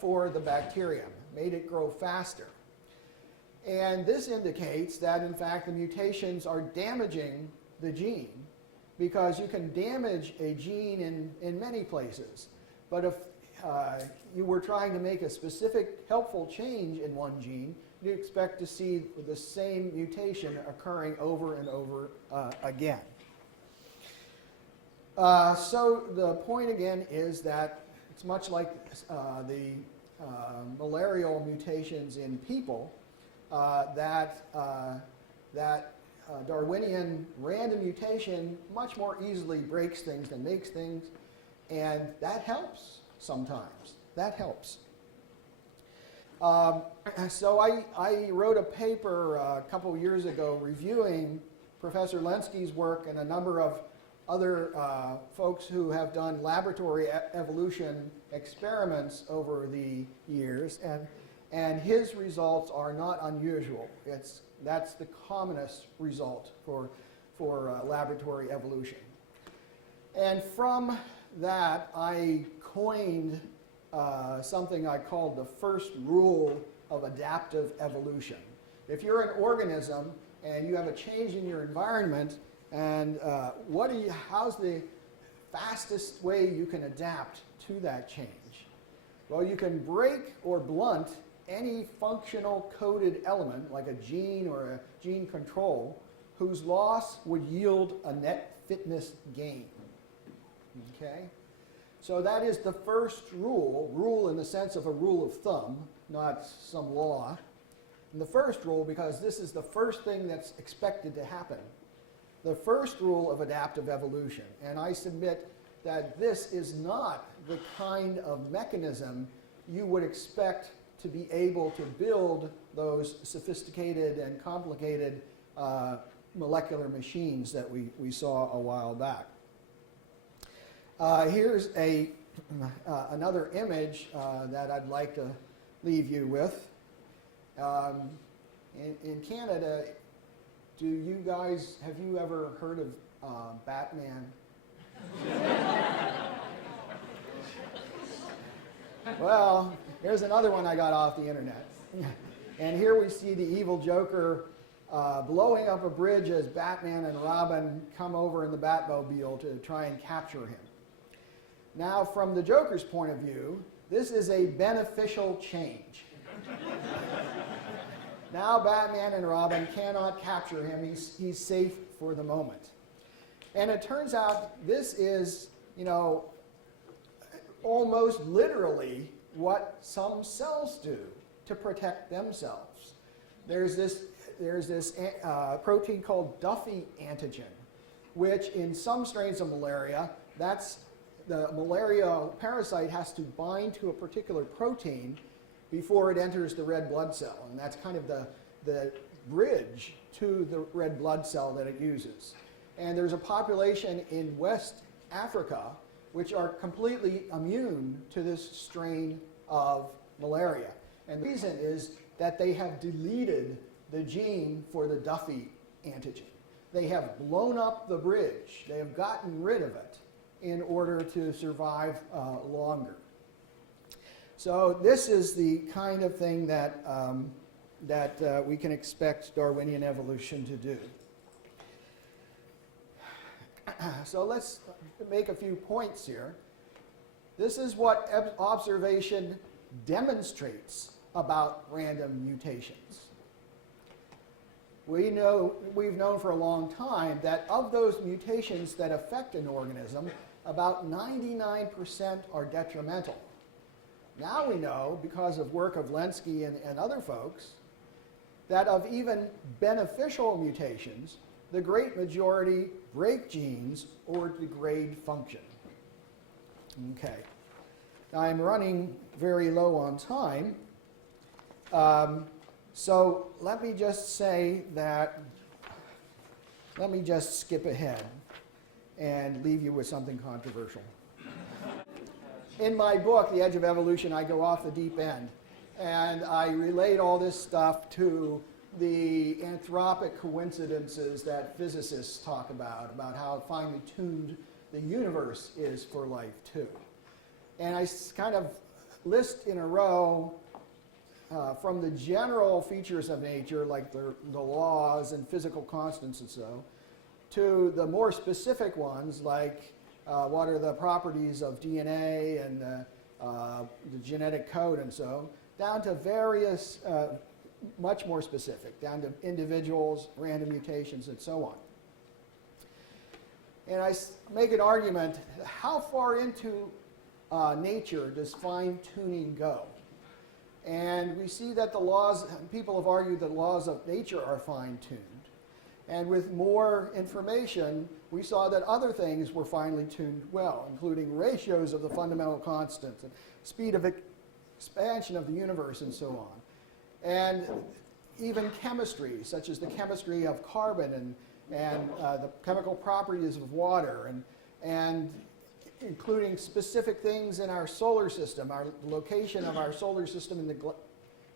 for the bacterium, made it grow faster. And this indicates that, in fact, the mutations are damaging the gene, because you can damage a gene in many places. But if you were trying to make a specific helpful change in one gene, you expect to see the same mutation occurring over and over again. So the point again is that it's much like the malarial mutations in people, that Darwinian random mutation much more easily breaks things than makes things, and that helps sometimes. That helps. So I wrote a paper a couple years ago reviewing Professor Lenski's work and a number of other folks who have done laboratory evolution experiments over the years, and his results are not unusual. That's the commonest result for laboratory evolution. And from that, I coined something I called the first rule of adaptive evolution. If you're an organism and you have a change in your environment, and how's the fastest way you can adapt to that change? Well, you can break or blunt any functional coded element, like a gene or a gene control, whose loss would yield a net fitness gain. Okay? So that is the first rule in the sense of a rule of thumb, not some law. And the first rule, because this is the first thing that's expected to happen. The first rule of adaptive evolution, and I submit that this is not the kind of mechanism you would expect to be able to build those sophisticated and complicated molecular machines that we saw a while back. Here's another image that I'd like to leave you with. In Canada, have you ever heard of Batman? Well, here's another one I got off the internet. And here we see the evil Joker blowing up a bridge as Batman and Robin come over in the Batmobile to try and capture him. Now, from the Joker's point of view, this is a beneficial change. Now Batman and Robin cannot capture him. He's safe for the moment. And it turns out this is, almost literally what some cells do to protect themselves. There's this protein called Duffy antigen, which in some strains of malaria, the malaria parasite has to bind to a particular protein before it enters the red blood cell. And that's kind of the bridge to the red blood cell that it uses. And there's a population in West Africa which are completely immune to this strain of malaria. And the reason is that they have deleted the gene for the Duffy antigen. They have blown up the bridge. They have gotten rid of it in order to survive longer. So this is the kind of thing that we can expect Darwinian evolution to do. So let's make a few points here. This is what observation demonstrates about random mutations. We've known for a long time that of those mutations that affect an organism, about 99% are detrimental. Now we know, because of work of Lenski and other folks, that of even beneficial mutations, the great majority break genes or degrade function. Okay. Now I'm running very low on time. So let me just skip ahead and leave you with something controversial. In my book, The Edge of Evolution, I go off the deep end, and I relate all this stuff to the anthropic coincidences that physicists talk about how finely tuned the universe is for life, too. And I kind of list in a row from the general features of nature, like the laws and physical constants and so, to the more specific ones, like what are the properties of DNA and the genetic code and so, down to various, much more specific, down to individuals, random mutations, and so on. And I make an argument, how far into nature does fine-tuning go? And we see that the laws, people have argued that laws of nature are fine-tuned. And with more information, we saw that other things were finely tuned well, including ratios of the fundamental constants, and speed of expansion of the universe, and so on. And even chemistry, such as the chemistry of carbon and the chemical properties of water, and including specific things in our solar system, our location of our solar system in the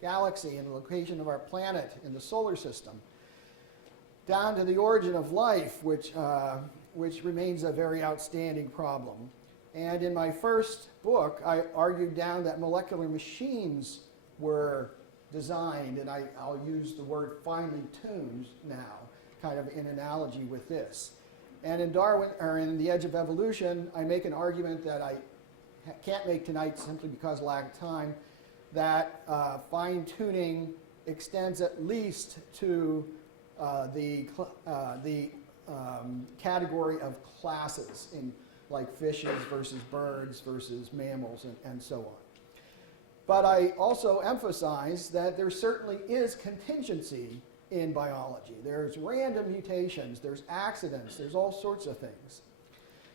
galaxy, and the location of our planet in the solar system, down to the origin of life, which remains a very outstanding problem. And in my first book, I argued down that molecular machines were designed, and I'll use the word finely tuned now, kind of in analogy with this. And in Darwin, or in The Edge of Evolution, I make an argument that I can't make tonight simply because of lack of time, that fine-tuning extends at least to the category of classes, in like fishes versus birds versus mammals, and so on. But I also emphasize that there certainly is contingency in biology. There's random mutations, there's accidents, there's all sorts of things.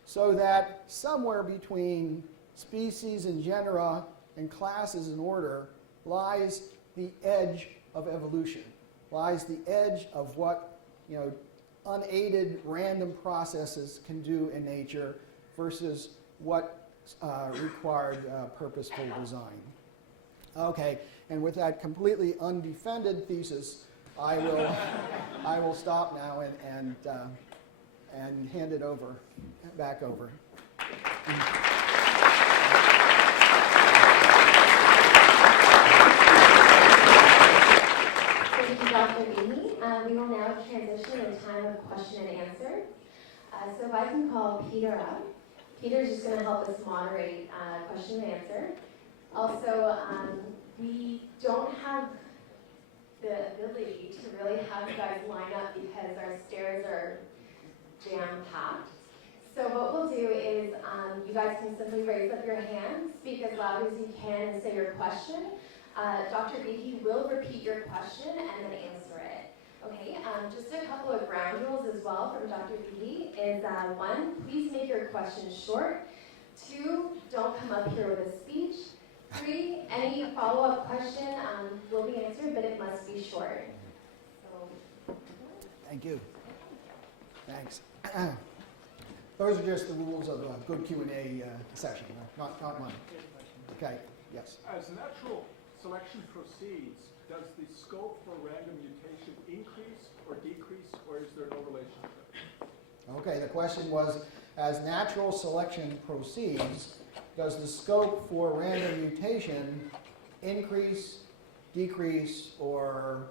So that somewhere between species and genera and classes in order lies the edge of evolution, lies the edge of what, unaided random processes can do in nature versus what required purposeful design. Okay, and with that completely undefended thesis, I will stop now and hand it back over. Thank you, Dr. Behe. We will now transition in time of question and answer. So if I can call Peter up. Peter's just going to help us moderate question and answer. Also, we don't have the ability to really have you guys line up because our stairs are jam-packed. So what we'll do is you guys can simply raise up your hands, speak as loud as you can, and say your question. Dr. Behe will repeat your question and then answer it. Okay, just a couple of ground rules as well from Dr. Behe is 1, please make your question short. 2, don't come up here with a speech. 3, any follow-up question will be answered, but it must be short. So. Thank you. Thanks. Those are just the rules of a good Q&A session, not mine. Okay, yes. As natural selection proceeds, does the scope for random mutation increase or decrease, or is there no relationship? Okay, the question was, as natural selection proceeds, does the scope for random mutation increase, decrease, or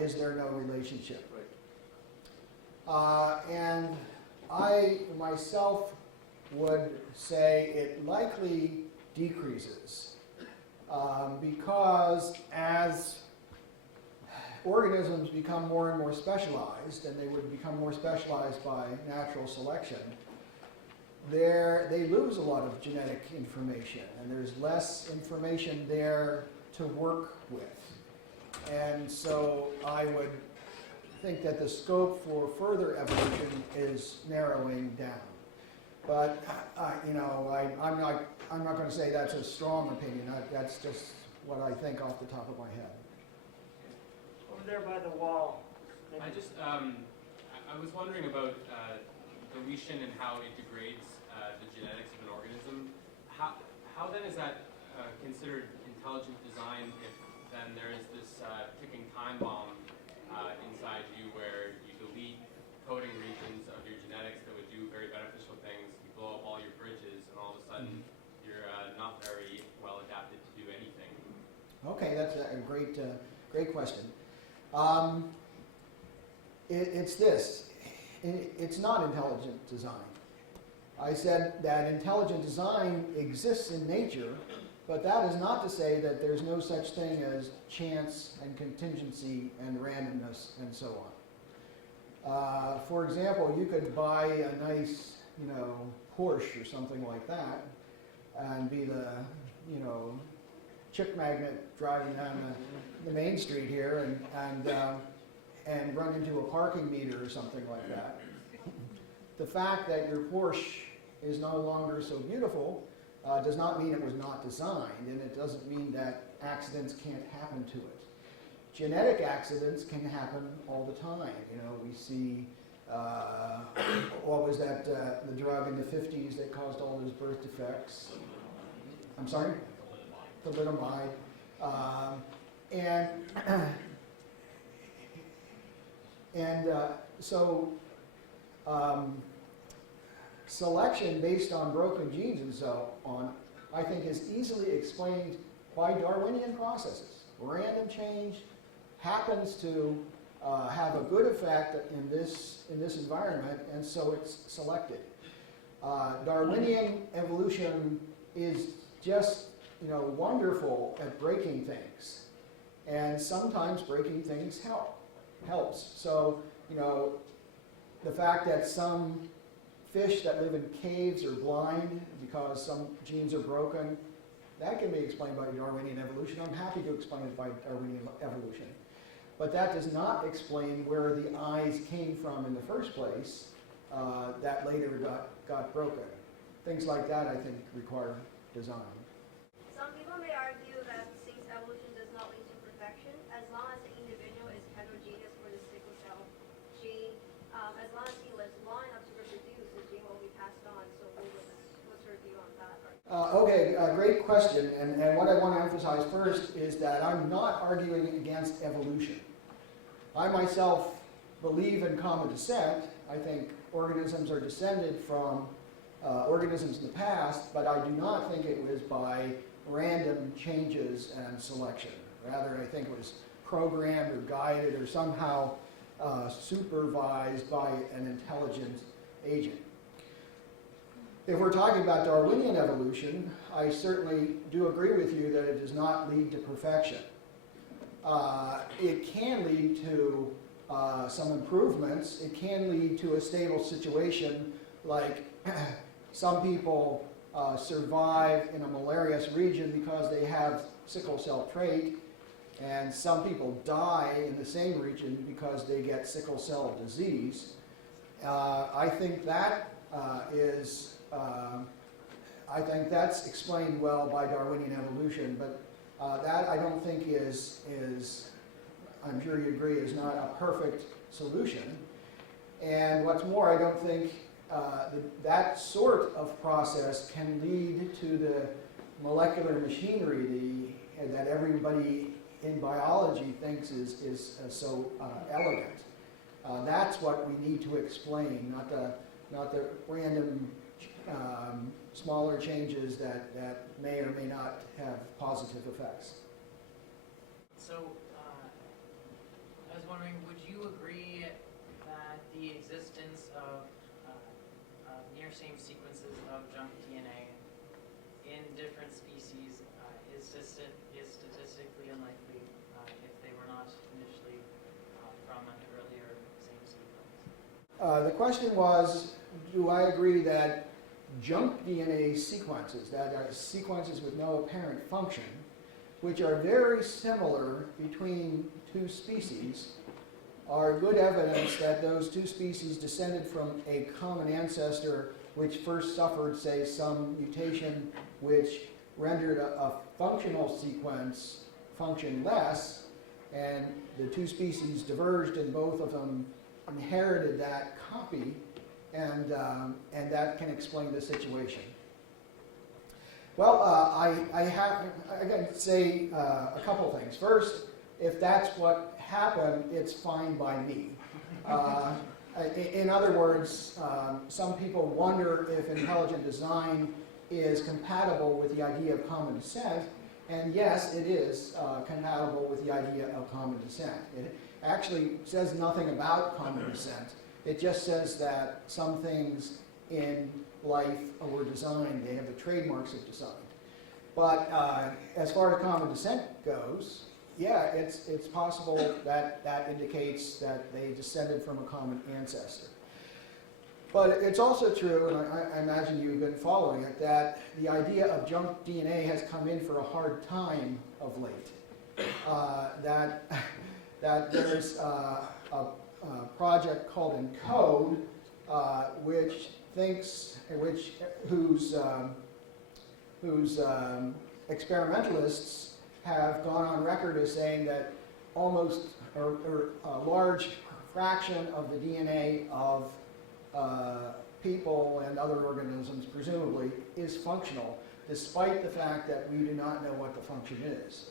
is there no relationship? Right. And I myself would say it likely decreases because as organisms become more and more specialized, and they would become more specialized by natural selection, they lose a lot of genetic information, and there's less information there to work with. And so I would think that the scope for further evolution is narrowing down. But I'm not going to say that's a strong opinion. That's just what I think off the top of my head. Over there by the wall. I was wondering about deletion and how it degrades the genetics of an organism. How then is that considered intelligent design if then there is this ticking time bomb inside you where you delete coding regions of your genetics that would do very beneficial things, you blow up all your bridges, and all of a sudden you're not very well adapted to do anything? Okay, that's a great question. It's this. It's not intelligent design. I said that intelligent design exists in nature, but that is not to say that there's no such thing as chance and contingency and randomness and so on. For example, you could buy a nice, Porsche or something like that, and be the, chick magnet driving down the main street here, and run into a parking meter or something like that. The fact that your Porsche is no longer so beautiful does not mean it was not designed, and it doesn't mean that accidents can't happen to it. Genetic accidents can happen all the time. We see what was that, the drug in the 50s that caused all those birth defects? I'm sorry? Thalidomide. So selection based on broken genes and so on, I think is easily explained by Darwinian processes. Random change happens to have a good effect in this environment, and so it's selected. Darwinian evolution is just, wonderful at breaking things, and sometimes breaking things helps. So, the fact that some fish that live in caves are blind because some genes are broken, that can be explained by Darwinian evolution. I'm happy to explain it by Darwinian evolution. But that does not explain where the eyes came from in the first place that later got broken. Things like that, I think, require design. Some people may argue that since evolution does not lead to perfection, as long as the individual is heterogeneous for the sickle cell gene, as long as he lives long enough to reproduce, the gene will be passed on. So what's your view on that? Okay, great question. And what I want to emphasize first is that I'm not arguing against evolution. I myself believe in common descent. I think organisms are descended from organisms in the past, but I do not think it was by random changes and selection. Rather, I think it was programmed or guided or somehow supervised by an intelligent agent. If we're talking about Darwinian evolution, I certainly do agree with you that it does not lead to perfection. It can lead to some improvements. It can lead to a stable situation, like some people survive in a malarious region because they have sickle cell trait, and some people die in the same region because they get sickle cell disease. I think that I think that's explained well by Darwinian evolution, but that I don't think is, I'm sure you agree, is not a perfect solution. And what's more, I don't think that sort of process can lead to the molecular machinery that everybody in biology thinks is so elegant. That's what we need to explain, not the random smaller changes that may or may not have positive effects. So, I was wondering, would you agree that the existence of near same sequences of junk DNA in different species is statistically unlikely if they were not initially from an earlier same sequence? The question was, do I agree that junk DNA sequences, that are sequences with no apparent function, which are very similar between two species, are good evidence that those two species descended from a common ancestor which first suffered, say, some mutation which rendered a functional sequence functionless, and the two species diverged and both of them inherited that copy, and that can explain the situation. Well, I can say a couple things. First, if that's what happened, it's fine by me. In other words, some people wonder if intelligent design is compatible with the idea of common descent, and yes, it is compatible with the idea of common descent. It actually says nothing about common descent. It just says that some things in life were designed, they have the trademarks of design. But as far as common descent goes, yeah, it's possible that that indicates that they descended from a common ancestor. But it's also true, and I imagine you've been following it, that the idea of junk DNA has come in for a hard time of late. That there's a project called ENCODE, whose experimentalists have gone on record as saying that almost, or a large fraction of the DNA of people and other organisms, presumably, is functional, despite the fact that we do not know what the function is.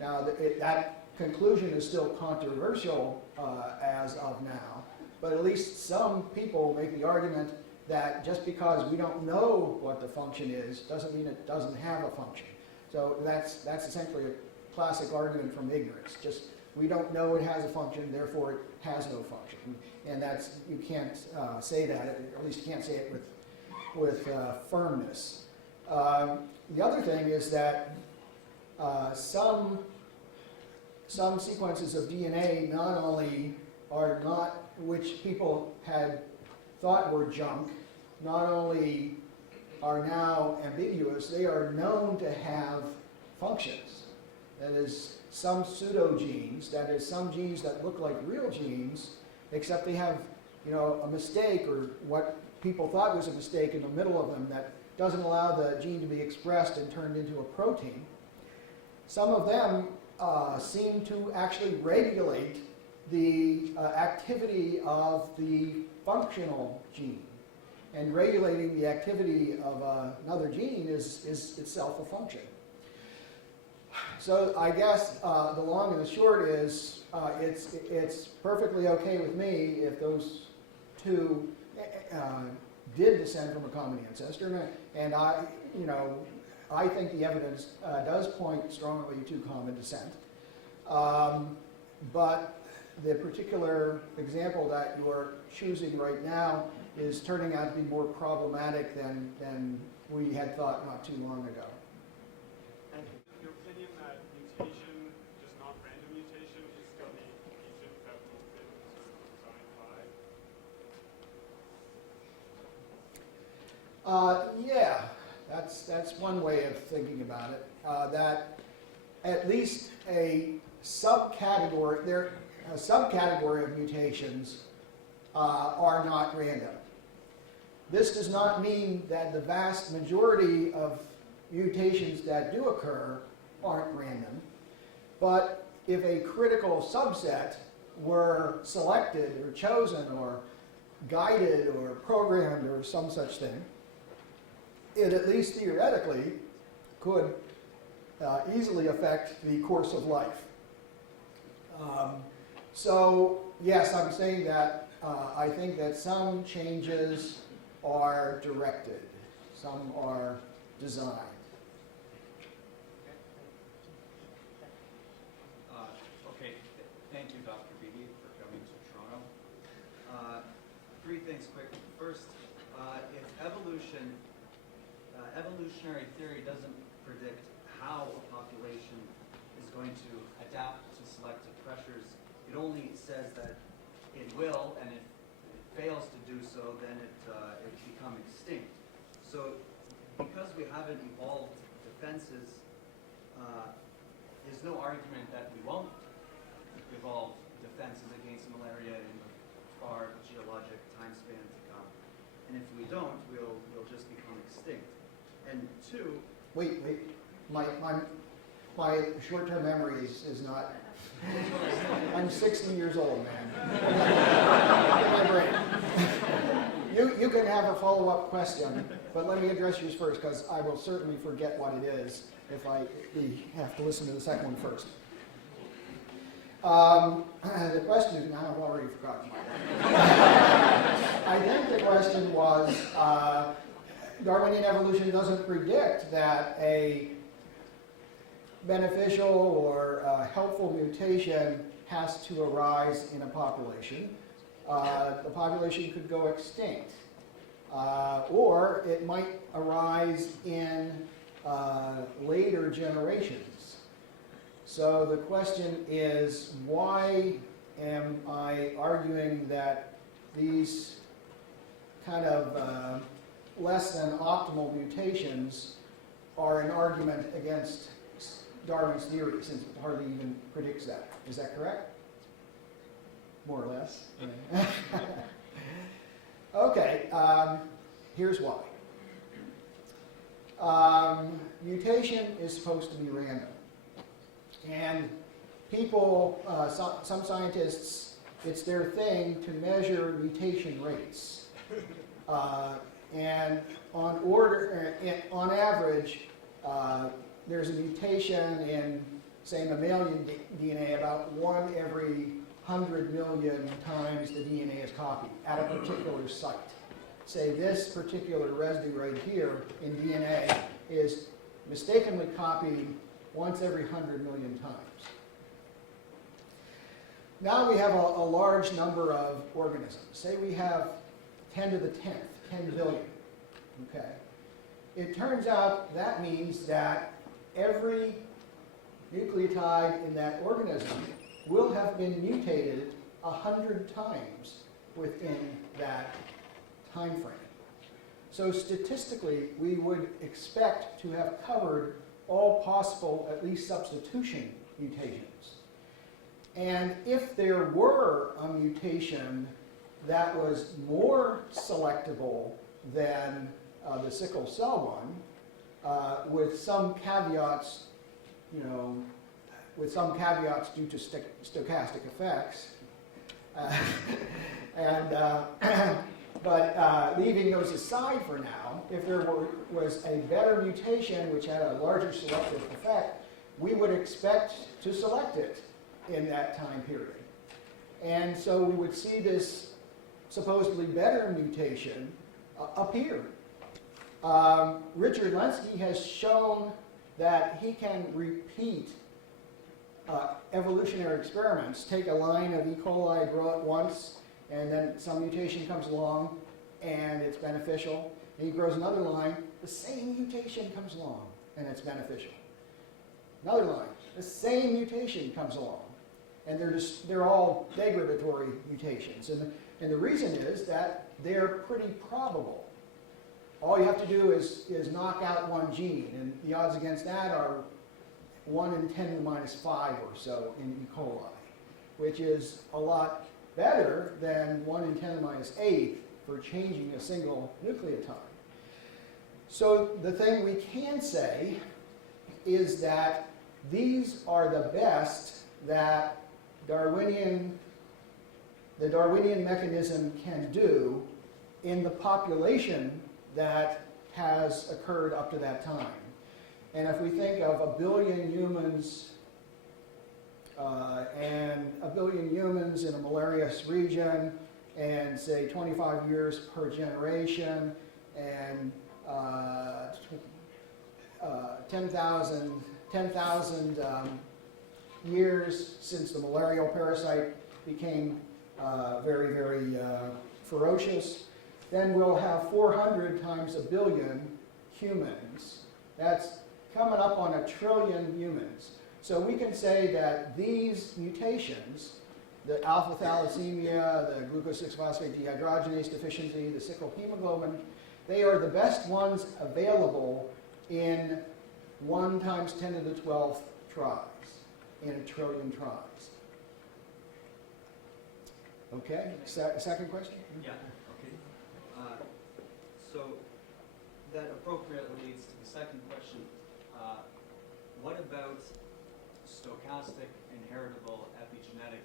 Now, that conclusion is still controversial as of now, but at least some people make the argument that just because we don't know what the function is doesn't mean it doesn't have a function. So that's essentially a classic argument from ignorance. Just we don't know it has a function, therefore it has no function. And that's, you can't say that, or at least you can't say it with firmness. The other thing is that some sequences of DNA not only are not, which people had thought were junk, not only are now ambiguous, they are known to have functions. That is, some pseudogenes, that is, some genes that look like real genes, except they have, a mistake, or what people thought was a mistake in the middle of them that doesn't allow the gene to be expressed and turned into a protein. Some of them seem to actually regulate the activity of the functional gene. And regulating the activity of another gene is itself a function. So I guess the long and the short is it's perfectly okay with me if those two did descend from a common ancestor, and I think the evidence does point strongly to common descent. But the particular example that you're choosing right now is turning out to be more problematic than we had thought not too long ago. Your opinion that mutation, just not random mutation, is still the agent that we've been sort of designed by? Yeah, that's one way of thinking about it. That at least a subcategory of mutations are not random. This does not mean that the vast majority of mutations that do occur aren't random, but if a critical subset were selected or chosen or guided or programmed or some such thing, it at least theoretically could easily affect the course of life. So yes, I'm saying that I think that some changes are directed, some are designed. Okay, thank you, Dr. Behe, for coming to Toronto. Three things quick. First, if evolutionary theory doesn't predict how a population is going to adapt to selective pressures. It only says that it will, and if it fails to do so, then it become extinct. So because we haven't evolved defenses, there's no argument that we won't evolve defenses against malaria in the far geologic time span to come. And if we don't, we'll just become extinct. And two... Wait. My short-term memory is not... I'm 60 years old, man. My brain. You can have a follow-up question, but let me address yours first, because I will certainly forget what it is if we have to listen to the second one first. The question, I've already forgotten. I think the question was, Darwinian evolution doesn't predict that a beneficial or helpful mutation has to arise in a population. The population could go extinct. Or it might arise in later generations. So the question is, why am I arguing that these kind of less than optimal mutations are an argument against Darwin's theory, since it hardly even predicts that? Is that correct? More or less. Okay, here's why. Mutation is supposed to be random. And people, some scientists It's their thing to measure mutation rates. And on average, there's a mutation in, say, mammalian DNA about 1 every 100 million times the DNA is copied at a particular site. Say this particular residue right here in DNA is mistakenly copied once every 100 million times. Now we have a large number of organisms. Say we have 10 to the 10th, 10 billion. Okay. It turns out that means that every nucleotide in that organism will have been mutated 100 times within that time frame. So statistically, we would expect to have covered all possible, at least substitution mutations. And if there were a mutation that was more selectable than the sickle cell one, with some caveats, with some caveats due to stochastic effects, but leaving those aside for now, if there was a better mutation which had a larger selective effect, we would expect to select it in that time period. And so we would see this supposedly better mutation appear. Richard Lenski has shown that he can repeat evolutionary experiments, take a line of E. coli, grow it once, and then some mutation comes along and it's beneficial. And he grows another line, the same mutation comes along and it's beneficial. Another line, the same mutation comes along. And they're all degradatory mutations. And the reason is that they're pretty probable. All you have to do is knock out one gene, and the odds against that are 1 in 10 to the minus 5 or so in E. coli, which is a lot better than 1 in 10 to the minus 8 for changing a single nucleotide. So the thing we can say is that these are the best that the Darwinian mechanism can do in the population that has occurred up to that time. And if we think of 1 billion humans and 1 billion humans in a malarious region, and say 25 years per generation, and 10,000 years since the malarial parasite became very, very ferocious, then we'll have 400 times 1 billion humans. That's coming up on 1 trillion humans. So we can say that these mutations, the alpha thalassemia, the glucose-6-phosphate dehydrogenase deficiency, the sickle hemoglobin, they are the best ones available in 1 times 10 to the 12th tries, in 1 trillion tries. Okay, second question? Yeah, okay. So that appropriately leads to the second question. What about stochastic inheritable epigenetic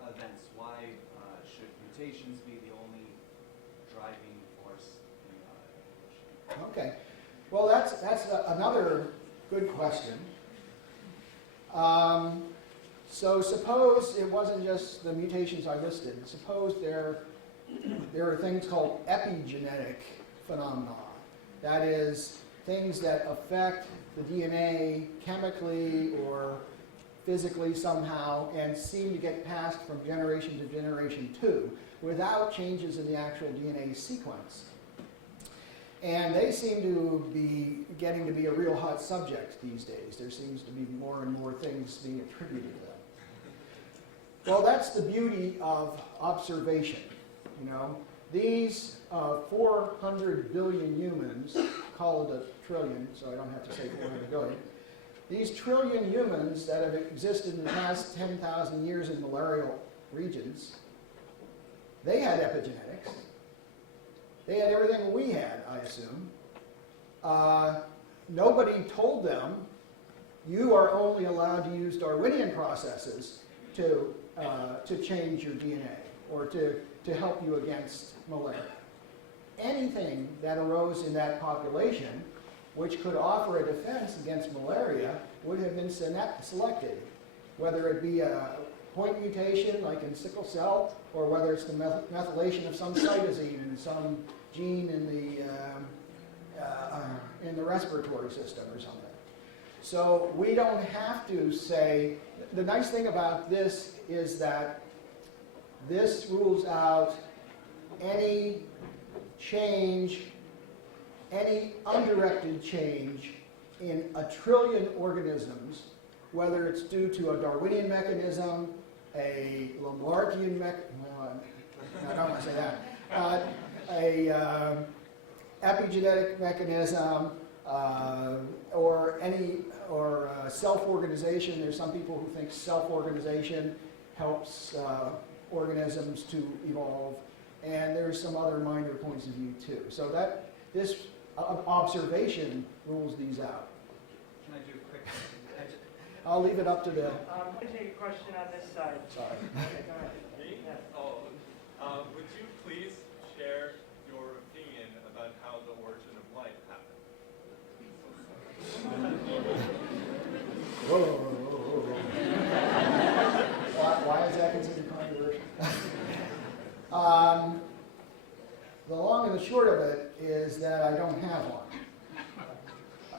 events? Why should mutations be the only driving force in evolution? Okay, well that's another good question. So suppose it wasn't just the mutations I listed. Suppose there are things called epigenetic phenomena. That is, things that affect the DNA chemically or physically somehow and seem to get passed from generation to generation too, without changes in the actual DNA sequence. And they seem to be getting to be a real hot subject these days. There seems to be more and more things being attributed to them. Well, that's the beauty of observation. These 400 billion humans, call it 1 trillion, so I don't have to say 400 billion. These trillion humans that have existed in the past 10,000 years in malarial regions, they had epigenetics. They had everything we had, I assume. Nobody told them, you are only allowed to use Darwinian processes to to change your DNA or to help you against malaria. Anything that arose in that population which could offer a defense against malaria would have been selected, whether it be a point mutation like in sickle cell, or whether it's the methylation of some cytosine, some gene in the respiratory system or something. So we don't have to say, the nice thing about this is that this rules out any change, any undirected change in 1 trillion organisms, whether it's due to a Darwinian mechanism, a Lamarckian mechanism, I don't want to say that, a epigenetic mechanism, or self-organization. There's some people who think self-organization helps organisms to evolve, and there's some other minor points of view too. So that this observation rules these out. Can I do a quick? I'll leave it up to the. I'm going to take a question on this side. Sorry. Okay, go ahead. Me? Yes. Oh, would you please share your opinion about how the origin of life happened? Whoa, whoa, whoa, whoa, whoa. Why is that considered controversial? The long and the short of it is that I don't have one,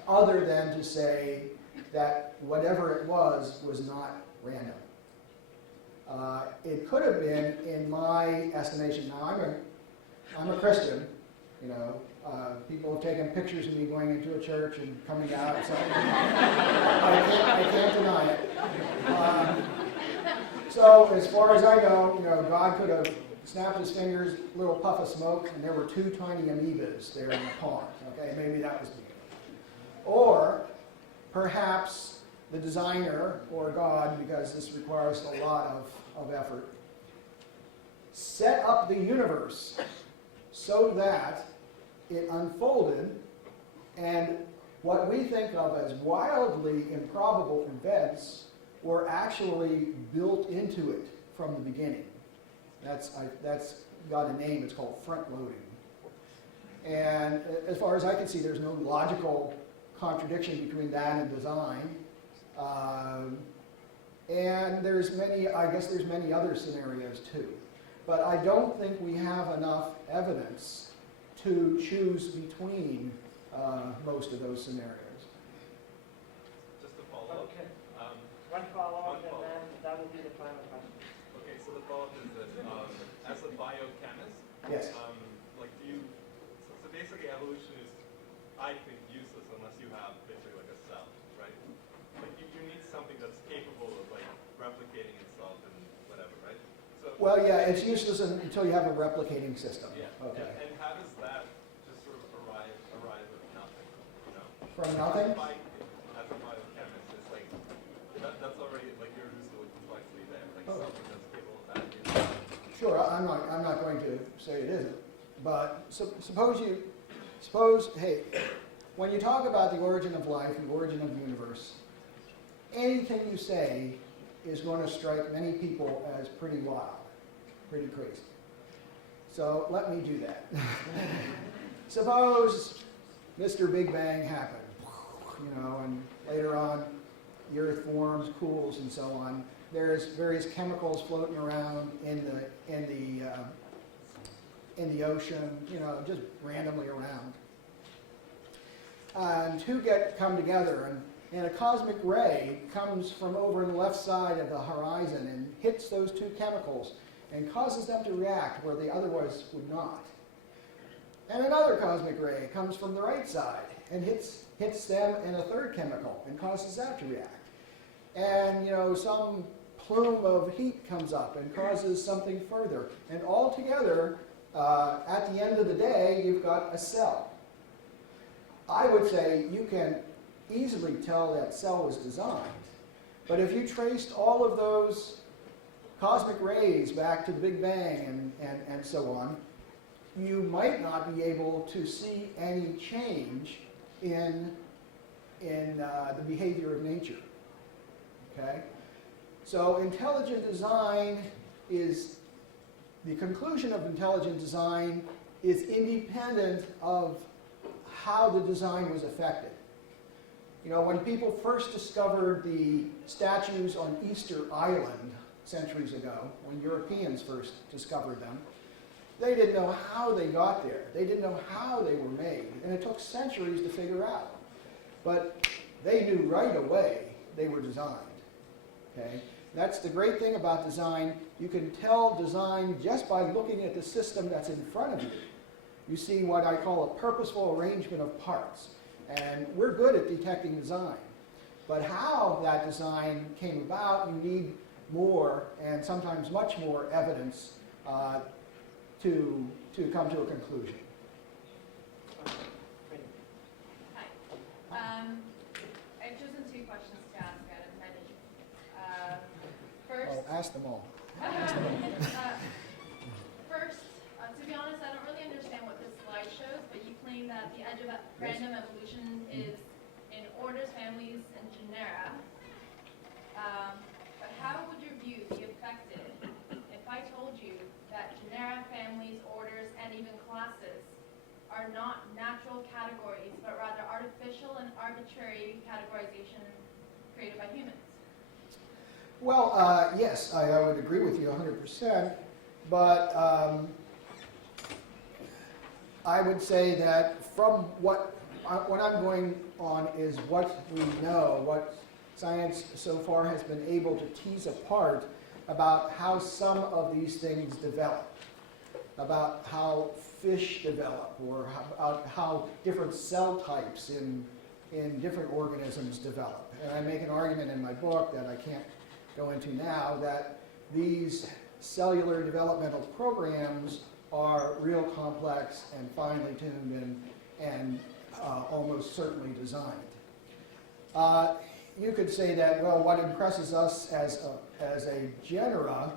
other than to say that whatever it was not random. It could have been, in my estimation. Now I'm a Christian, you know. People have taken pictures of me going into a church and coming out. So I can't deny it. So as far as I know, you know, God could have snapped his fingers, little puff of smoke, and there were 2 tiny amoebas there in the pond. Okay, maybe that was me. Or perhaps the designer, or God, because this requires a lot of effort, set up the universe so that it unfolded, and what we think of as wildly improbable events were actually built into it from the beginning. That's got a name. It's called front loading. And as far as I can see, there's no logical contradiction between that and design. And I guess there's many other scenarios too. But I don't think we have enough evidence to choose between most of those scenarios. Just to follow up. Okay. One follow-up, and follow-up. then that will be the final question. Okay, so the follow-up is that as a biochemist, Yes. like so basically evolution is, I think, useless unless you have basically like a cell, right? Like you need something that's capable of like replicating itself and whatever, right? So Well, yeah, it's useless until you have a replicating system. yeah. Okay. And how does that just sort of arise with nothing? You know? From nothing? As a biochemist, it's like that's already like you're just complexly there, like something that's capable of that. Sure, I'm not going to say it isn't. But suppose, hey, when you talk about the origin of life, the origin of the universe, anything you say is going to strike many people as pretty wild, pretty crazy. So let me do that. Suppose Mr. Big Bang happened, you know, and later on the Earth forms, cools, and so on. There's various chemicals floating around in the ocean, you know, just randomly around. And 2 come together, and a cosmic ray comes from over on the left side of the horizon and hits those 2 chemicals and causes them to react where they otherwise would not. And another cosmic ray comes from the right side and hits them and a 3rd chemical and causes that to react. And, you know, some plume of heat comes up and causes something further. And all together, at the end of the day, you've got a cell. I would say you can easily tell that cell was designed. But if you traced all of those cosmic rays back to the Big Bang and so on, you might not be able to see any change in the behavior of nature. Okay? So intelligent design is, the conclusion of intelligent design is independent of how the design was affected. You know, when people first discovered the statues on Easter Island centuries ago, when Europeans first discovered them, they didn't know how they got there. They didn't know how they were made, and it took centuries to figure out. But they knew right away they were designed. Okay? That's the great thing about design. You can tell design just by looking at the system that's in front of you. You see what I call a purposeful arrangement of parts. And we're good at detecting design. But how that design came about, you need more, and sometimes much more, evidence to come to a conclusion. Hi. I've chosen two questions to ask out of many. First, Ask them all. first, to be honest, I don't really understand what this slide shows, but you claim that the edge of random evolution is in orders, families, and genera. But how would your view be affected if I told you that genera, families, orders, and even classes are not natural categories, but rather artificial and arbitrary categorization created by humans? Well, yes, I would agree with you 100%, but I would say that from what I'm going on is what we know, what science so far has been able to tease apart about how some of these things develop, about how fish develop, or about how different cell types in different organisms develop. And I make an argument in my book that I can't go into now, that these cellular developmental programs are real complex and finely tuned and almost certainly designed. You could say that, well, what impresses us as a genera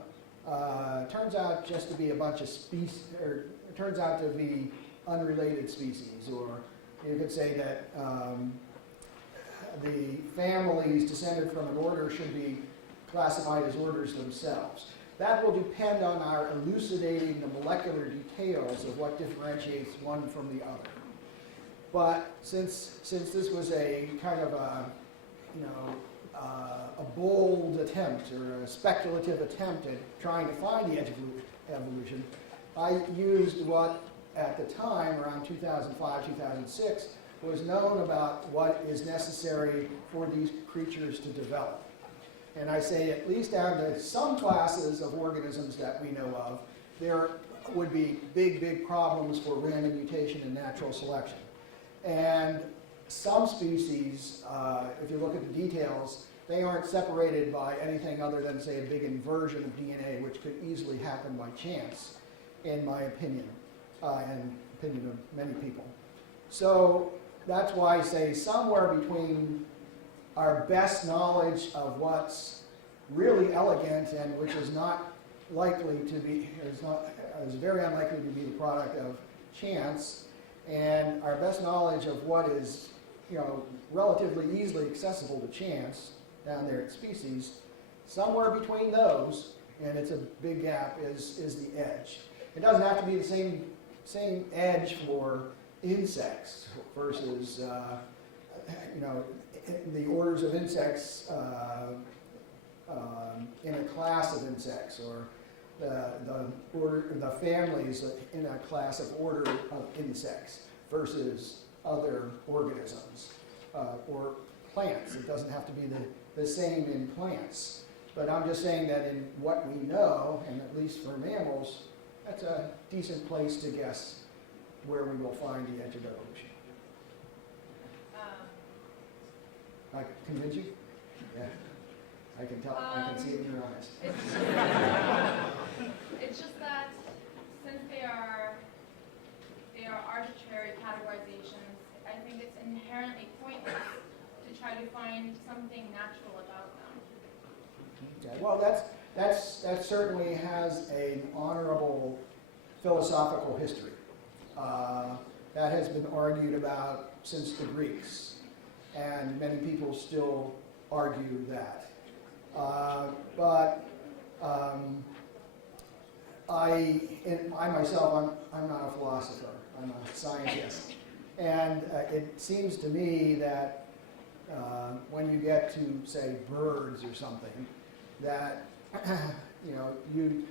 turns out just to be a bunch of species, or turns out to be unrelated species, or you could say that the families descended from an order should be classified as orders themselves. That will depend on our elucidating the molecular details of what differentiates one from the other. But since this was a kind of a bold attempt, or a speculative attempt at trying to find the edge of evolution, I used what at the time, around 2005, 2006, was known about what is necessary for these creatures to develop. And I say at least down to some classes of organisms that we know of, there would be big problems for random mutation and natural selection. And some species, if you look at the details, they aren't separated by anything other than, say, a big inversion of DNA, which could easily happen by chance, in my opinion, and opinion of many people. So that's why I say somewhere between our best knowledge of what's really elegant and which is not likely to be, is very unlikely to be the product of chance, and our best knowledge of what is, relatively easily accessible to chance down there at species, somewhere between those, and it's a big gap, is the edge. It doesn't have to be the same edge for insects versus, the orders of insects in a class of insects, or the families in a class of order of insects versus other organisms or plants. It doesn't have to be the same in plants. But I'm just saying that in what we know, and at least for mammals, that's a decent place to guess where we will find the edge of evolution. I convince you? Yeah. I can tell. I can see it in your eyes. It's just that since they are arbitrary categorizations, I think it's inherently pointless to try to find something natural about them. Okay. Well, that certainly has an honorable philosophical history. That has been argued about since the Greeks, and many people still argue that. But I myself, I'm not a philosopher. I'm a scientist. And it seems to me that when you get to, say, birds or something, that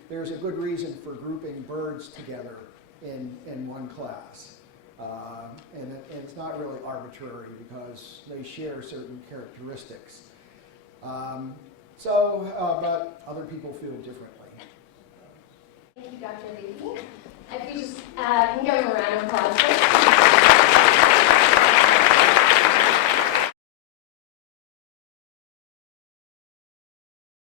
there's a good reason for grouping birds together in one class. And it's not really arbitrary because they share certain characteristics. But other people feel differently. Thank you, Dr. Behe. If we just can give him a round of applause.